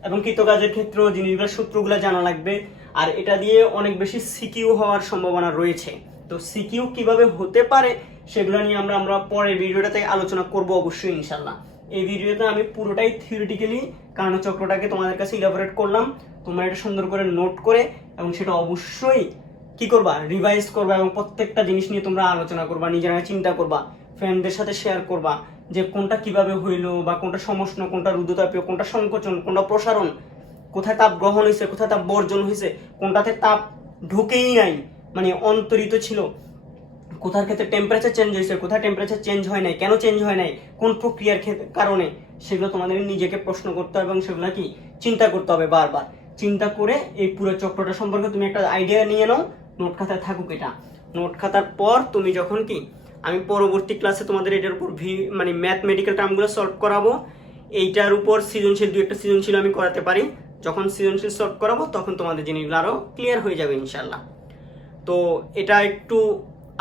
এবং কৃতকাজের ক্ষেত্রেও জিনিসগুলো সূত্রগুলো জানা লাগবে। আর এটা দিয়ে অনেক বেশি সিকিউ হওয়ার সম্ভাবনা রয়েছে। তো সিকিউ কিভাবে হতে পারে সেগুলো নিয়ে আমরা পরের ভিডিওটাতে আলোচনা করব অবশ্যই ইনশাল্লাহ। এই ভিডিওতে আমি পুরোটাই থিওরিটিক্যালি কার্ণচক্রটাকে তোমাদের কাছে ইলাবোরেট করলাম। তোমরা এটা সুন্দর করে নোট করে, এবং সেটা অবশ্যই কি করবা, রিভাইজ করবা, এবং প্রত্যেকটা জিনিস নিয়ে তোমরা আলোচনা করবা, নিজেরা চিন্তা করবা, ফ্রেন্ডদের সাথে শেয়ার করবা যে কোনটা কিভাবে হইলো, বা কোনটা সমষ্ণ, কোনটা রুদ্ধতাপীয়, কোনটা সংকোচন, কোনটা প্রসারণ, কোথায় তাপ গ্রহণ হয়েছে, কোথায় তাপ বর্জন হয়েছে, কোনটাতে তাপ ঢুকেই নাই মানে অন্তরিত ছিল, কোথার ক্ষেত্রে টেম্পারেচার চেঞ্জ হয়েছে, কোথায় টেম্পারেচার চেঞ্জ হয় নাই, কেন চেঞ্জ হয় নাই, কোন প্রক্রিয়ার কারণে, সেগুলো তোমাদের নিজেকে প্রশ্ন করতে হবে, এবং সেগুলো কি চিন্তা করতে হবে বারবার। চিন্তা করে এই পুরো চক্রটা সম্পর্কে তুমি একটা আইডিয়া নিয়ে নাও, নোট খাতায় থাকুক এটা। নোট খাতার পর তুমি যখন কি আমি পরবর্তী ক্লাসে তোমাদের এটার উপর মানে ম্যাথমেটিক্যাল টার্মগুলো সলভ করাবো, এইটার উপর সৃজনশীল 2-1টা সৃজনশীল আমি করাতে পারি। যখন সৃজনশীল সলভ করাবো তখন তোমাদের জিনিসগুলো আরো ক্লিয়ার হয়ে যাবে ইনশাল্লাহ। তো এটা একটু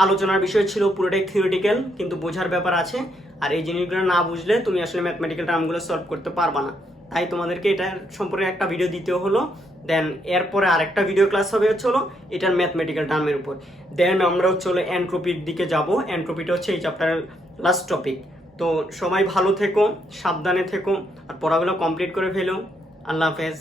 আলোচনার বিষয় ছিল, পুরোটাই থিওরিটিক্যাল, কিন্তু বোঝার ব্যাপার আছে। আর এই জিনিসগুলো না বুঝলে তুমি আসলে ম্যাথমেটিক্যাল টার্মগুলো সলভ করতে পারবা না। তাই তোমাদেরকে এটা সম্পর্কে একটা ভিডিও দিতে হলো। দেন এরপরে আরেকটা ভিডিও ক্লাস হবে হলো এটার ম্যাথমেটিক্যাল টার্মের উপর। দেন আমরা এন্ট্রপির দিকে যাব। এন্ট্রপিটা হচ্ছে এই চ্যাপ্টারের লাস্ট টপিক। তো সবাই ভালো থেকো, সাবধানে থেকো, আর পড়াগুলো কমপ্লিট করে ফেলো। আল্লাহ হাফেজ।